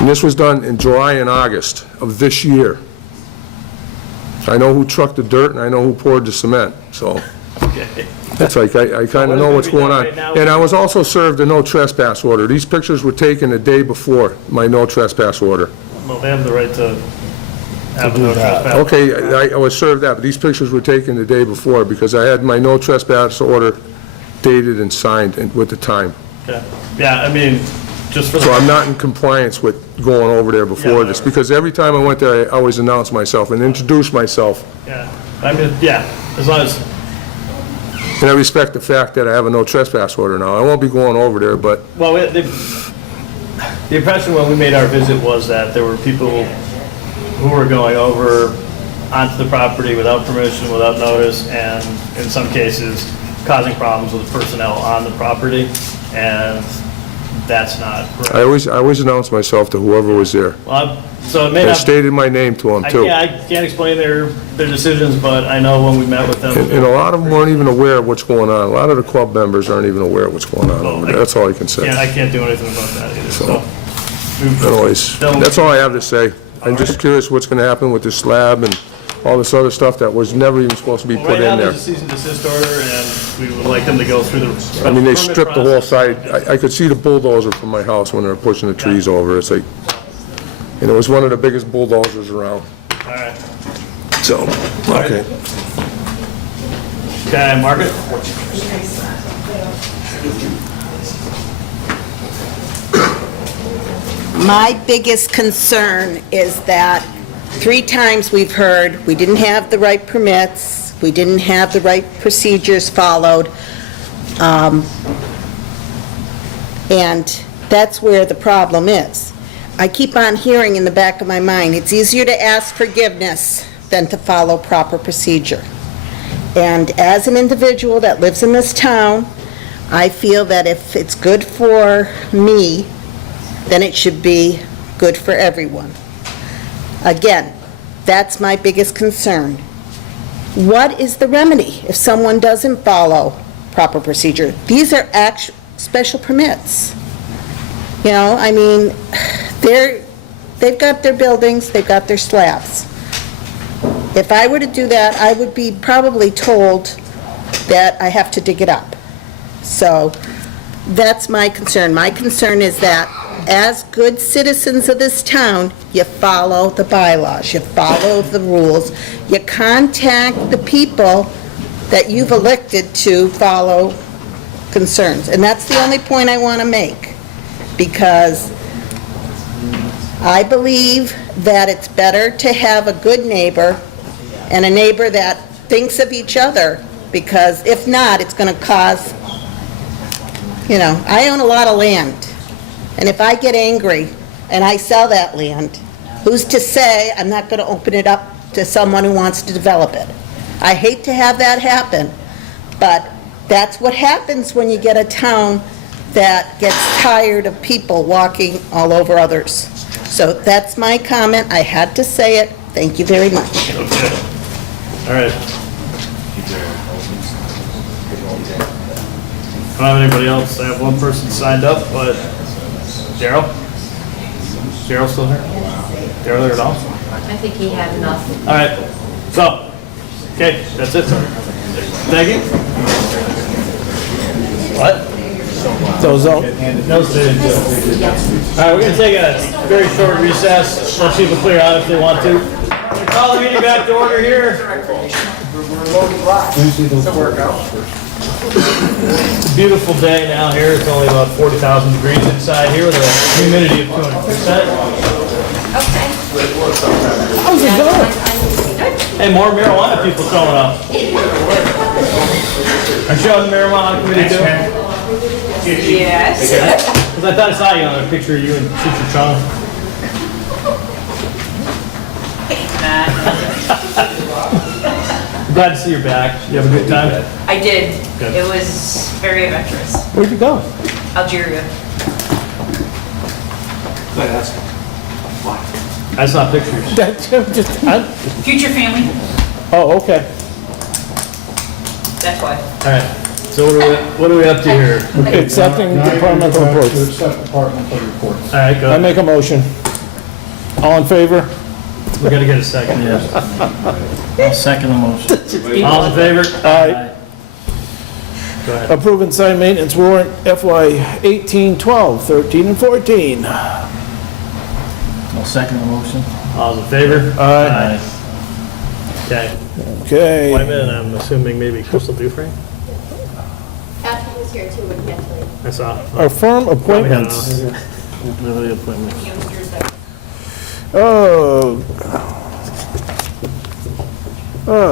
And this was done in July and August of this year. I know who trucked the dirt, and I know who poured the cement, so it's like, I kind of know what's going on. And I was also served a no trespass order. These pictures were taken the day before my no trespass order. Well, they have the right to have no trespass. Okay, I was served that, but these pictures were taken the day before because I had my no trespass order dated and signed with the time. Okay. Yeah, I mean, just for the. So I'm not in compliance with going over there before this, because every time I went there, I always announced myself and introduced myself. Yeah, I mean, yeah, as long as, And I respect the fact that I have a no trespass order now. I won't be going over there, but well, the impression when we made our visit was that there were people who were going over onto the property without permission, without notice, and in some cases causing problems with personnel on the property, and that's not I correct. always announced myself to whoever was there. Well, so it may I not, stated my name to them, too. I can't explain their decisions, but I know when we met with them. And a lot of them weren't even aware of what's going on. A lot of the club members aren't even aware of what's going on over there. That's all I can say. I can't do anything about that either, so. Anyways, that's all I have to say. I'm just curious what's going to happen with this slab and all this other stuff that was never even supposed to be Well, put right now, in there. there's a cease and desist order, and we would like them to go through the. I mean, they permit stripped the whole process. side. I could see the bulldozer from my house when they were pushing the trees over. It's like, and it was one of the biggest bulldozers around. All right. So, okay. Okay, mark it. My biggest concern is that 3 times we've heard we didn't have the right permits, we didn't have the right procedures followed, and that's where the problem is. I keep on hearing in the back of my mind, it's easier to ask forgiveness than to follow proper procedure. And as an individual that lives in this town, I feel that if it's good for me, then it should be good for everyone. Again, that's my biggest concern. What is the remedy if someone doesn't follow proper procedure? These are special permits. You know, I mean, they've got their buildings, they've got their slabs. If I were to do that, I would be probably told that I have to dig it up. So that's my concern. My concern is that as good citizens of this town, you follow the bylaws, you follow the rules, you contact the people that you've elected to follow concerns. And that's the only point I want to make, because I believe that it's better to have a good neighbor and a neighbor that thinks of each other, because if not, it's going to cause, you know, I own a lot of land, and if I get angry and I sell that land, who's to say I'm not going to open it up to someone who wants to develop it? I hate to have that happen, but that's what happens when you get a town that gets tired of people walking all over others. So that's my comment. I had to say it. Thank you very much. Okay. All right. I don't have anybody else. I have one person signed up, but Daryl? Daryl still here? Daryl there at all? I think he had enough. All right. So, okay, that's it, sir. Thank you. What? Those out. No, sir. All right, we're going to take a very short recess. Let people clear out if they want to. Call the meeting back to order here. It's a beautiful day now here. It's only about 40,000 degrees inside here with a humidity of 200%. How's it going? Hey, more marijuana people showing up. Aren't you on the marijuana committee too? Yes. Because I thought I saw you on a picture of you and Teacher Chung. Glad to see you're back. You have a good time? I did. Good. It was very adventurous. Where'd you go? Algeria. I saw pictures. Future family. Oh, okay. That's why. All right. So what are we up to here? Accepting departmental reports. accept departmental reports. All right, go I ahead. make a motion. All in favor? We got to get a second. Yes. I'll second the motion. All in favor? Aye. Go ahead. Approve and sign maintenance warrant FY 18, 12, 13, and 14. I'll second the motion. All in favor? Aye. Okay. Okay. Wait a minute, I'm assuming maybe Crystal Dufresne? After was here too, when he had to leave. I saw. Our firm appointments. Nobody appointments. Oh,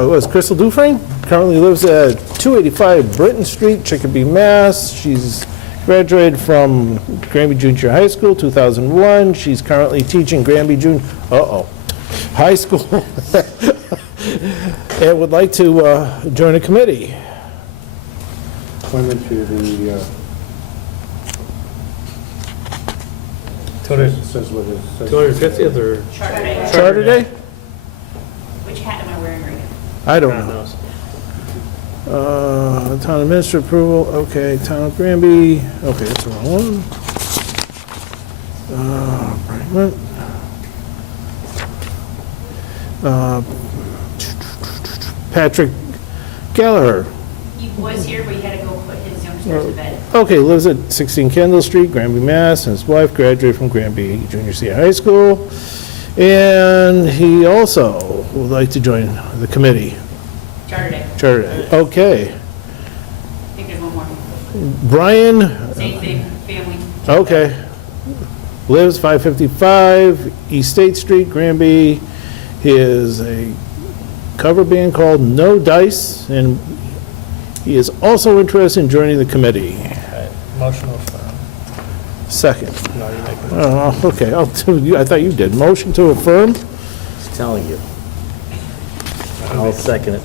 it was Crystal Dufresne. Currently lives at 285 Britton Street, Chicopee, Mass. She's graduated from Granby Junior High School, 2001. She's currently teaching Granby High School. And would like to join a committee. Appointment to the, says what it says. 250th or? Charter Day? Which hat am I wearing right now? I don't God know. knows. Town administrator approval, okay, Town of Granby, okay, that's the wrong one. Patrick Gallagher, He was here, but he had to go put his youngsters to bed. okay, lives at 16 Kendall Street, Granby, Mass, and his wife graduated from Granby Junior Senior High School, and he also would like to join the committee. Charter Day. Charter Day. Okay. I think there's one more. Brian, Same thing, family. okay. Lives 555 East State Street, Granby. He is a cover band called No Dice, and he is also interested in joining the committee. Motion to affirm. Second. No, you make it. Oh, okay, I thought you did. Motion to affirm? Just telling you. I'll second it.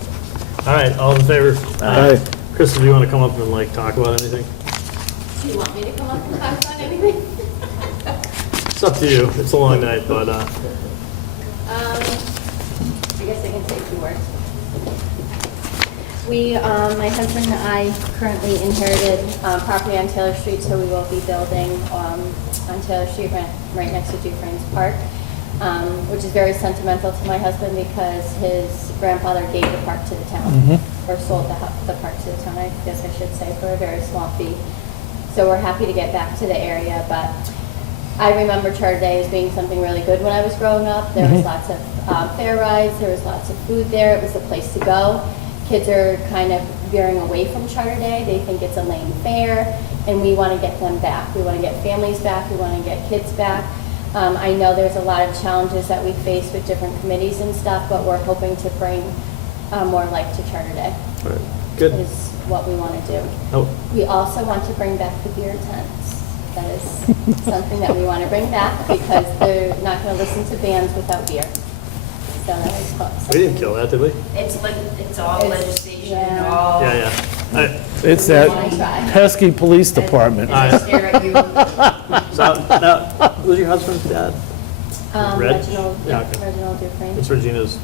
All right, all in favor? Aye. Crystal, do you want to come up and talk about anything? Do you want me to come up and talk about anything? It's up to you. It's a long night, but, I guess I can say 2 words. My husband and I currently inherited property on Taylor Street, so we will be building on Taylor Street right next to Dufresne's Park, which is very sentimental to my husband because his grandfather gave the park to the town, or sold the park to the town, I guess I should say, for a very small fee. So we're happy to get back to the area, but I remember Charter Day as being something really good when I was growing up. There was lots of fair rides, there was lots of food there, it was the place to go. Kids are kind of veering away from Charter Day. They think it's a lame fair, and we want to get them back. We want to get families back, we want to get kids back. I know there's a lot of challenges that we face with different committees and stuff, but we're hoping to bring more life to Charter Day. good. Is what we want to do. Oh, We also want to bring back the beer tents. That is something that we want to bring back because they're not going to listen to bands without beer. So that is we didn't kill that, did we? It's all legislation and all. Yeah. It's that pesky police department. Stare at you. So, now, who's your husband's dad? Reg? Reginald, Yeah, okay. Reginald Dufresne. It's Regina's,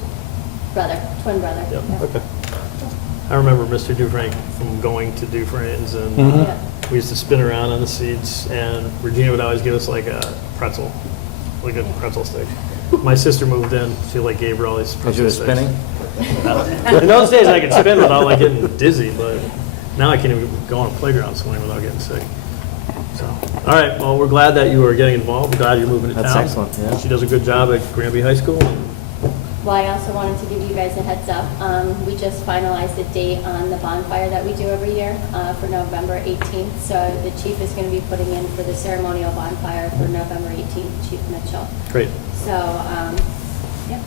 Brother, twin brother. yeah, Yeah. okay. I remember Mr. Dufresne from going to Dufresne's, and Yeah. we used to spin around on the seats, and Regina would always give us like a pretzel, like a pretzel stick. My sister moved in, she like gave her all these As pretzel you were sticks. spinning? In those days, I could spin without like getting dizzy, but now I can't even go on a playground swing without getting sick. So, all right, well, we're glad that you are getting involved, glad you're moving to town. That's excellent, yeah. She does a good job at Granby High School. Well, I also wanted to give you guys a heads up. We just finalized the date on the bonfire that we do every year for November 18th. So the chief is going to be putting in for the ceremonial bonfire for November 18th, Chief Mitchell. Great. So, yeah.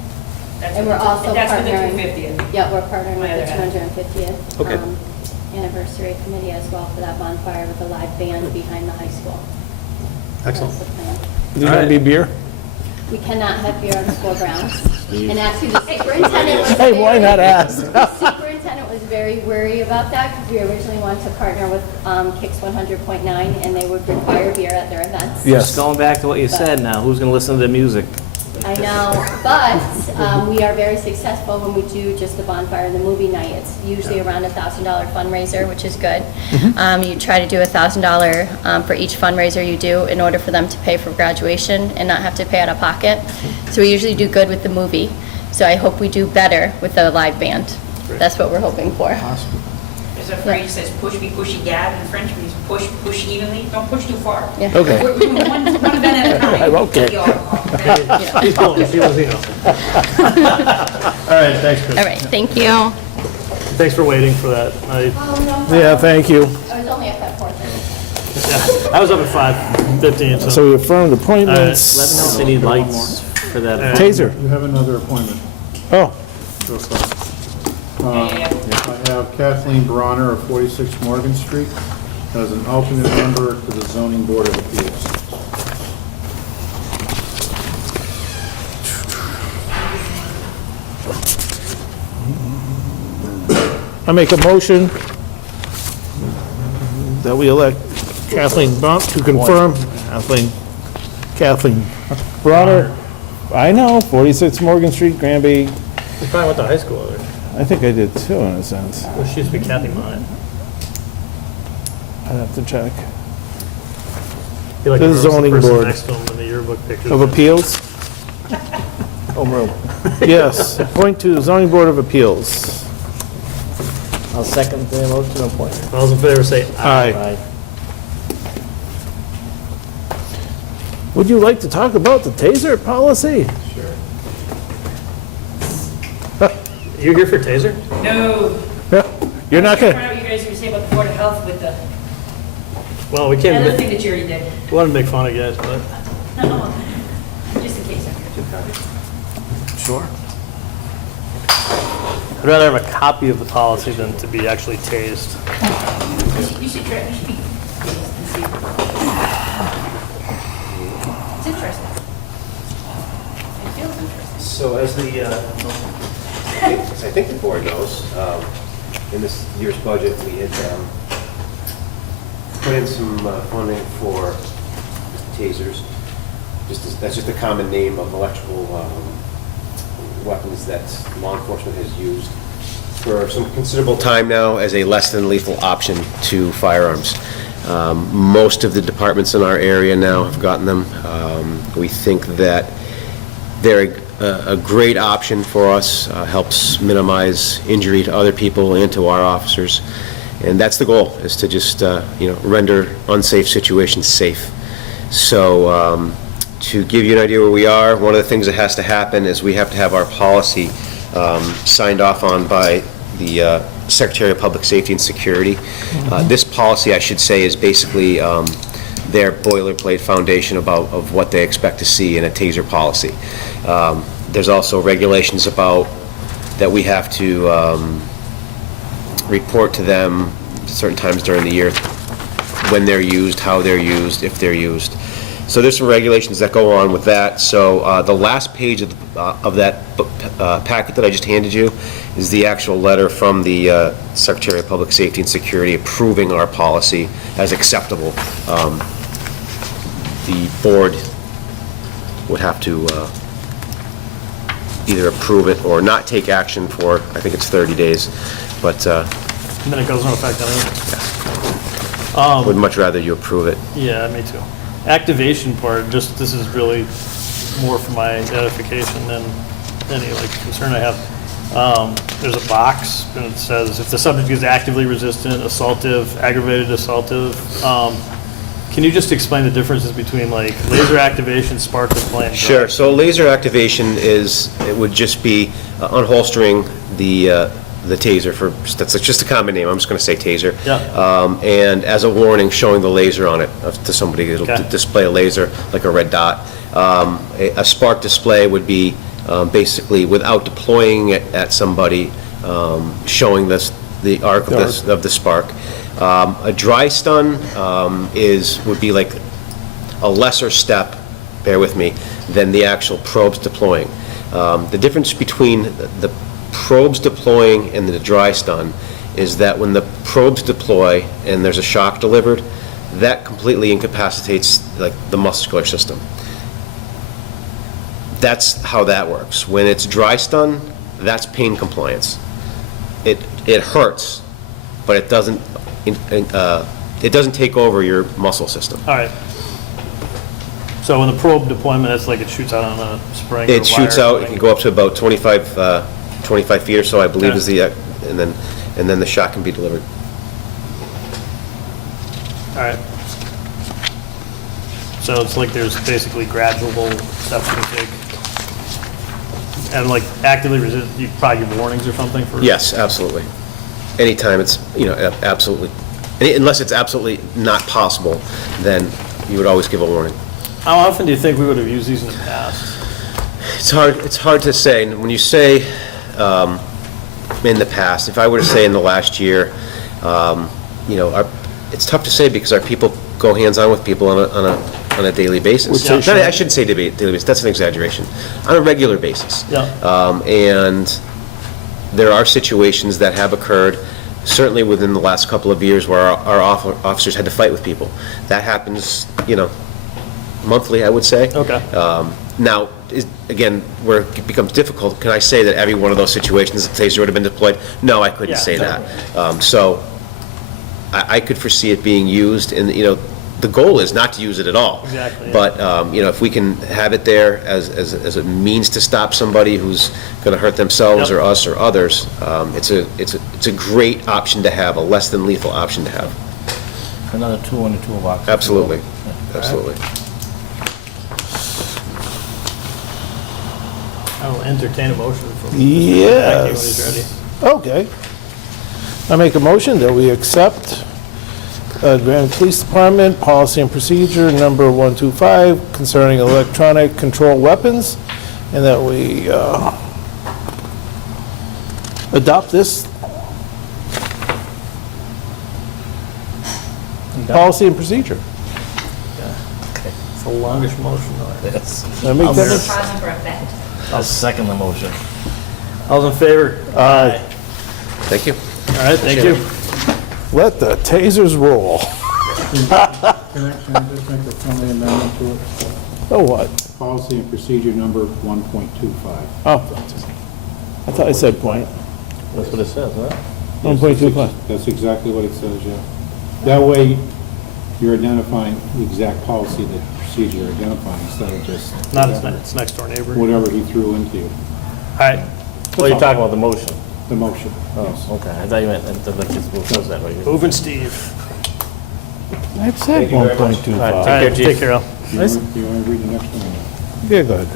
And we're also That's for the partnering. 250th. Yeah, we're partnering My with other the half. 250th Okay. anniversary committee as well for that bonfire with a live band behind the high school. Excellent. That's the plan. Is there gonna be beer? We cannot have beer on school grounds. And actually, the superintendent was Hey, why not ask? The superintendent was very worried about that because we originally wanted to partner with Kix 100.9 and they would require beer at their events. Yes. Just going back to what you said now, who's going to listen to the music? I know, but we are very successful when we do just the bonfire and the movie night. It's usually around $1,000 fundraiser, which is good. You try to do $1,000 for each fundraiser you do in order for them to pay for graduation and not have to pay out of pocket. So we usually do good with the movie. So I hope we do better with the live band. That's what we're hoping for. There's a phrase that says push me, pushy gab. In French means push evenly. Don't push too far. Yeah. Okay. We're doing one event at a time. Okay. He's pulling, he knows, he knows. All right, thanks, Chris. All right, thank you. Thanks for waiting for that. Yeah, thank you. I was only at that 4:30. I was up at 5:15, So so. we affirmed Let appointments. me know if they need lights for that. Taser. You have another appointment. Oh, I have Kathleen Bronner of 46 Morgan Street as an alternate member to the Zoning Board of Appeals. I make a motion that we elect Kathleen Bump to confirm, Kathleen Bronner. I know, 46 Morgan Street, Granby. You probably went to high school there. I think I did too, in a sense. Well, she used to be Kathy Mine. I'd have to check. Feel like The there was the zoning person board. next to him in the yearbook pictures. Of Appeals? Homeroom. Yes, appoint to the Zoning Board of Appeals. I'll second the motion to appoint. All those in favor say aye. Aye. Would you like to talk about the taser policy? You here for Taser? No. You're not Find gonna, out what you guys are going to say about the Board of Health with the Well, we other can't, thing that you already did. we want to make fun of you guys, but No, just in case I'm too covered. sure. I'd rather have a copy of the policy than to be actually tased. You should try, you should be and see. It's interesting. It feels interesting. So as I think the board knows, in this year's budget, we had put in some funding for tasers. That's just a common name of electrical weapons that law enforcement has used for some considerable time now as a less than lethal option to firearms. Most of the departments in our area now have gotten them. We think that they're a great option for us, helps minimize injury to other people and to our officers. And that's the goal, is to just, render unsafe situations safe. So to give you an idea where we are, one of the things that has to happen is we have to have our policy signed off on by the Secretary of Public Safety and Security. This policy, I should say, is basically their boilerplate foundation of what they expect to see in a taser policy. There's also regulations that we have to report to them certain times during the year, when they're used, how they're used, if they're used. So there's some regulations that go on with that. So the last page of that packet that I just handed you is the actual letter from the Secretary of Public Safety and Security approving our policy as acceptable. The board would have to either approve it or not take action for, I think it's 30 days, but And then it goes into effect would much rather you approve it. Yeah, me too. Activation part, this is really more for my edification than any concern I have. There's a box and it says if the subject is actively resistant, assaultive, aggravated assaultive. Can you just explain the differences between laser activation, spark deploy, and Sure. So laser activation would just be unholstering the taser that's just a common name. I'm just going to say taser. Yeah. And as a warning, showing the laser on it to somebody. It'll display a laser like a red dot. A spark display would be basically without deploying it at somebody, showing the arc of the spark. A dry stun would be like a lesser step, bear with me, than the actual probes deploying. The difference between the probes deploying and the dry stun is that when the probes deploy and there's a shock delivered, that completely incapacitates the muscular system. That's how that works. When it's dry stun, that's pain compliance. It hurts, but it doesn't take over your muscle system. All right. So when the probe deployment, it's like it shoots out on a spring. It shoots out. It can go up to about 25 feet or so, I believe, is and then the shot can be delivered. All right. So it's there's basically gradual steps you take. And actively resist, you probably give warnings or something for? Yes, absolutely. Anytime it's, absolutely, unless it's absolutely not possible, then you would always give a warning. How often do you think we would have used these in the past? It's hard to say. When you say in the past, if I were to say in the last year, it's tough to say because our people go hands-on with people on a daily basis. I shouldn't say daily basis, that's an exaggeration. On a regular basis. Yeah. And there are situations that have occurred, certainly within the last couple of years, where our officers had to fight with people. That happens, monthly, I would say. Okay. Now, again, where it becomes difficult, can I say that every one of those situations, the taser would have been deployed? No, I couldn't say that. So I could foresee it being used, and the goal is not to use it at all. Exactly. But if we can have it there as a means to stop somebody who's going to hurt themselves or us or others, it's a great option to have, a less than lethal option to have. Another tool in the toolbox. Absolutely, absolutely. I will entertain a motion from Yes. when he's ready. Okay. I make a motion that we accept Granby Police Department Policy and Procedure Number 125 concerning electronic control weapons, and that we adopt this policy and procedure. It's the longest motion. Yes. Did I make that? Pausing for effect. I'll second the motion. All's in favor? Thank you. All right, thank you. Let the tasers roll. Can I just make a friendly amendment to it? Oh, what? Policy and procedure number 1.25. Oh, I thought I said point. That's what it says, huh? 1.25. That's exactly what it says, yeah. That way, you're identifying the exact policy that procedure you're identifying, instead of just Not its next door neighbor. All whatever he threw into you, right, Well, you're talking about the motion. the motion. Yes. Oh, okay. I thought you meant, that just says that right here. moving Steve. I've said All right, 1.25. All right, Chief. take care, Al. Do you want to read the next one? Yeah, go ahead.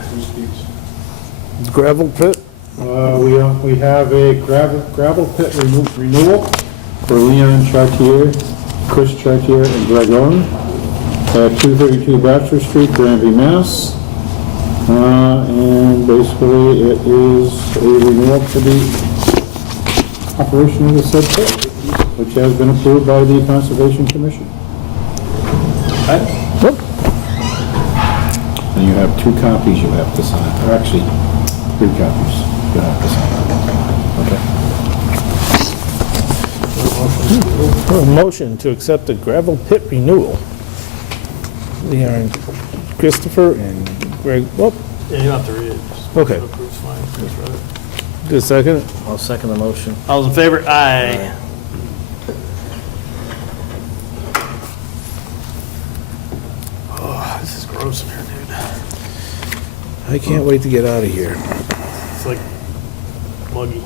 Gravel pit? We have a gravel pit renewal for Leon Chartier, Chris Chartier, and Greg Owen at 232 Bachelor Street, Granby, Mass. And basically, it is a renewal for the operation of the said pit, which has been approved by the Conservation Commission. And you have 2 copies you have to sign, or actually, 3 copies you have to sign. Okay. A motion to accept the gravel pit renewal. Leon Christopher and Greg, oh, Yeah, you don't have to read it. Just Okay. approve's fine. Just read it. just a second. I'll second the motion. All those in favor? Aye. Oh, this is gross in here, dude. I can't wait to get out of here. It's like muggy.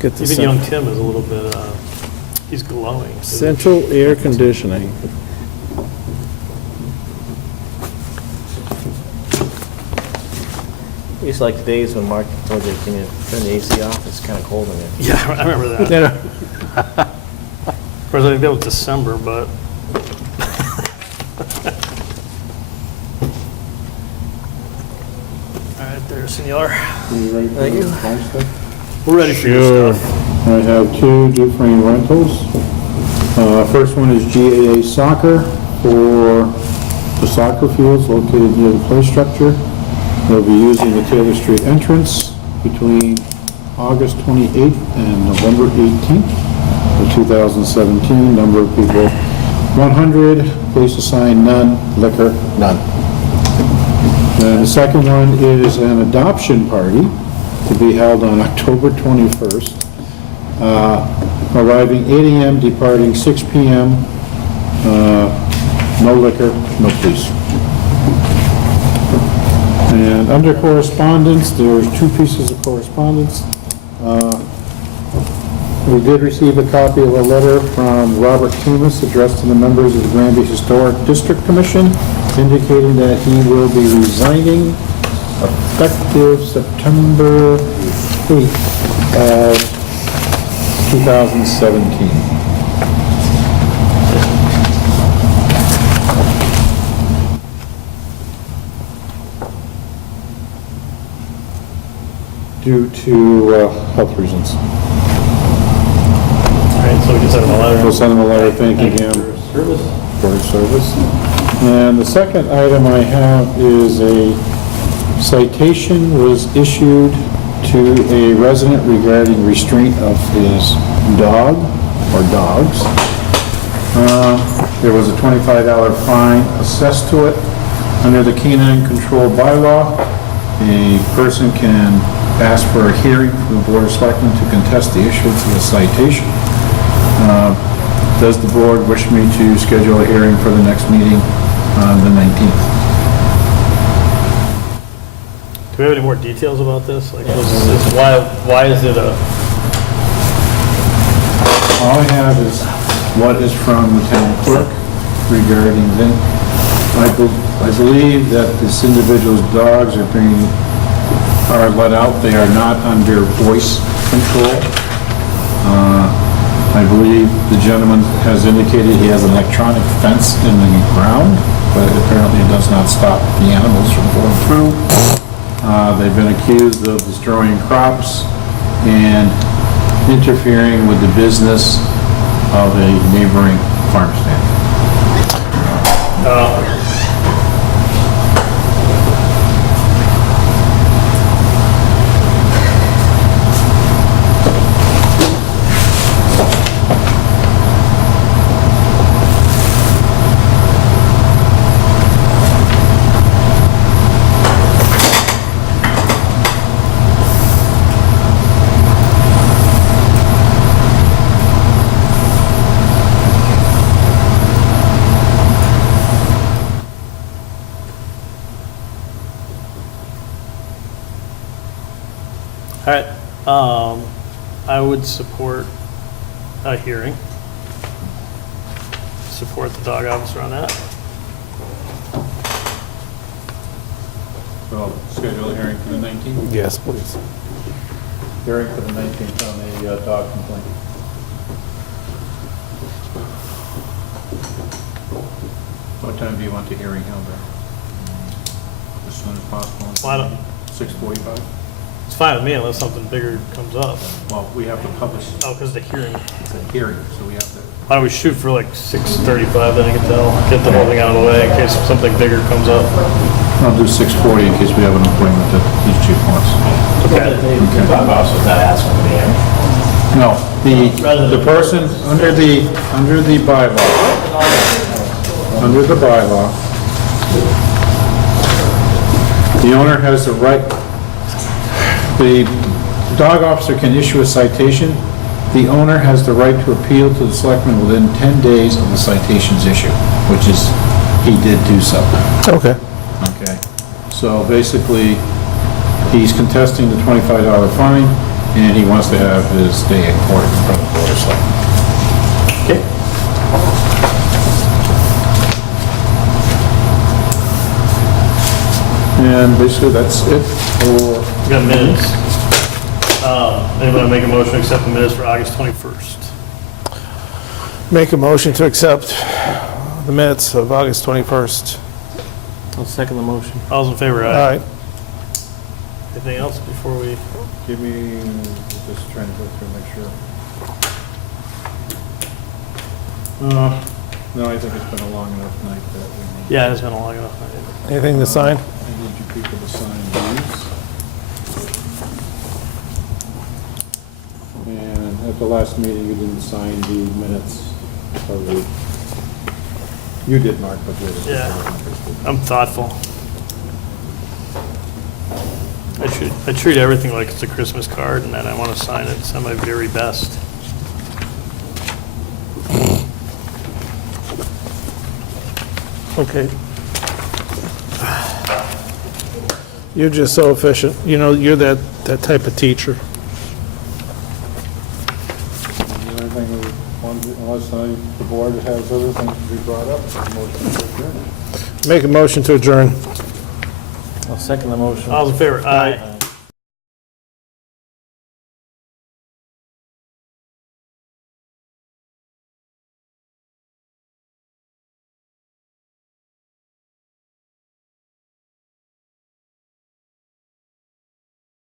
Get the Even young Tim is a little bit, he's glowing. central air conditioning. I used to like the days when Mark told you, can you turn the AC off? It's kind of cold in here. Yeah, I remember that. Yeah. Of course, I think that was December, but. All right, there, Senor. Are you ready for the homestead? We're ready for your stuff. I have 2 Dufresne rentals. First one is GAA Soccer for the soccer fields located near the play structure. They'll be using the Taylor Street entrance between August 28th and November 18th of 2017. Number of people, 100. Place assigned, none. Liquor, none. And the second one is an adoption party to be held on October 21st. Arriving 8 a.m., departing 6 p.m. No liquor, no police. And under correspondence, there's 2 pieces of correspondence. We did receive a copy of a letter from Robert Temis addressed to the members of the Granby Historic District Commission indicating that he will be resigning effective September 8th of 2017. Due to health reasons. All right, so we can send him a letter. We'll send him a letter thanking him for his service. And the second item I have is a citation was issued to a resident regarding restraint of his dog or dogs. There was a $25 fine assessed to it. Under the canine control bylaw, a person can ask for a hearing from the Board of Selectmen to contest the issuance of a citation. Does the board wish me to schedule a hearing for the next meeting on the 19th? Do we have any more details about this? Like, why is it a, All I have is what is from the town clerk regarding them. I believe that this individual's dogs are let out. They are not under voice control. I believe the gentleman has indicated he has an electronic fence in the ground, but apparently it does not stop the animals from going through. They've been accused of destroying crops and interfering with the business of a neighboring farm stand. would support a hearing. Support the dog officer on that. So schedule a hearing for the 19th? Yes, please. Hearing for the 19th on the dog complaint. What time do you want the hearing held at? As soon as possible? Why don't- 6:45? It's fine with me unless something bigger comes up. Well, we have to publish, Oh, because the hearing. it's a hearing, so we have to, Why don't we shoot for like 6:35, then I can tell, get the whole thing out of the way in case something bigger comes up. I'll do 6:40 in case we have an appointment that each chief wants. The dog officer's not asking for the hearing. No, the person, under the bylaw, the owner has the right, the dog officer can issue a citation, the owner has the right to appeal to the selectmen within 10 days of the citation's issue, which is, he did do so. Okay. Okay, so basically, he's contesting the $25 fine, and he wants to have his day in court in front of the Board of Selectmen. Okay. And basically, that's it for, We got minutes. Anyone make a motion to accept the minutes for August 21st? Make a motion to accept the minutes of August 21st. I'll second the motion. All's in favor, All aye. right. Anything else before we? give me, just trying to go through, make sure. No, I think it's been a long enough night that we need. Yeah, it's been a long enough night. Anything to sign? I need you people to sign these. And at the last meeting, you didn't sign the minutes of the, you did, Mark, but you didn't. Yeah, I'm thoughtful. I treat everything like it's a Christmas card, and then I want to sign it, send my very best. Okay. You're just so efficient. You know, you're that type of teacher. Anything, unless the board has other things to be brought up, motion to adjourn. Make a motion to adjourn. I'll second the motion. All's in favor, aye.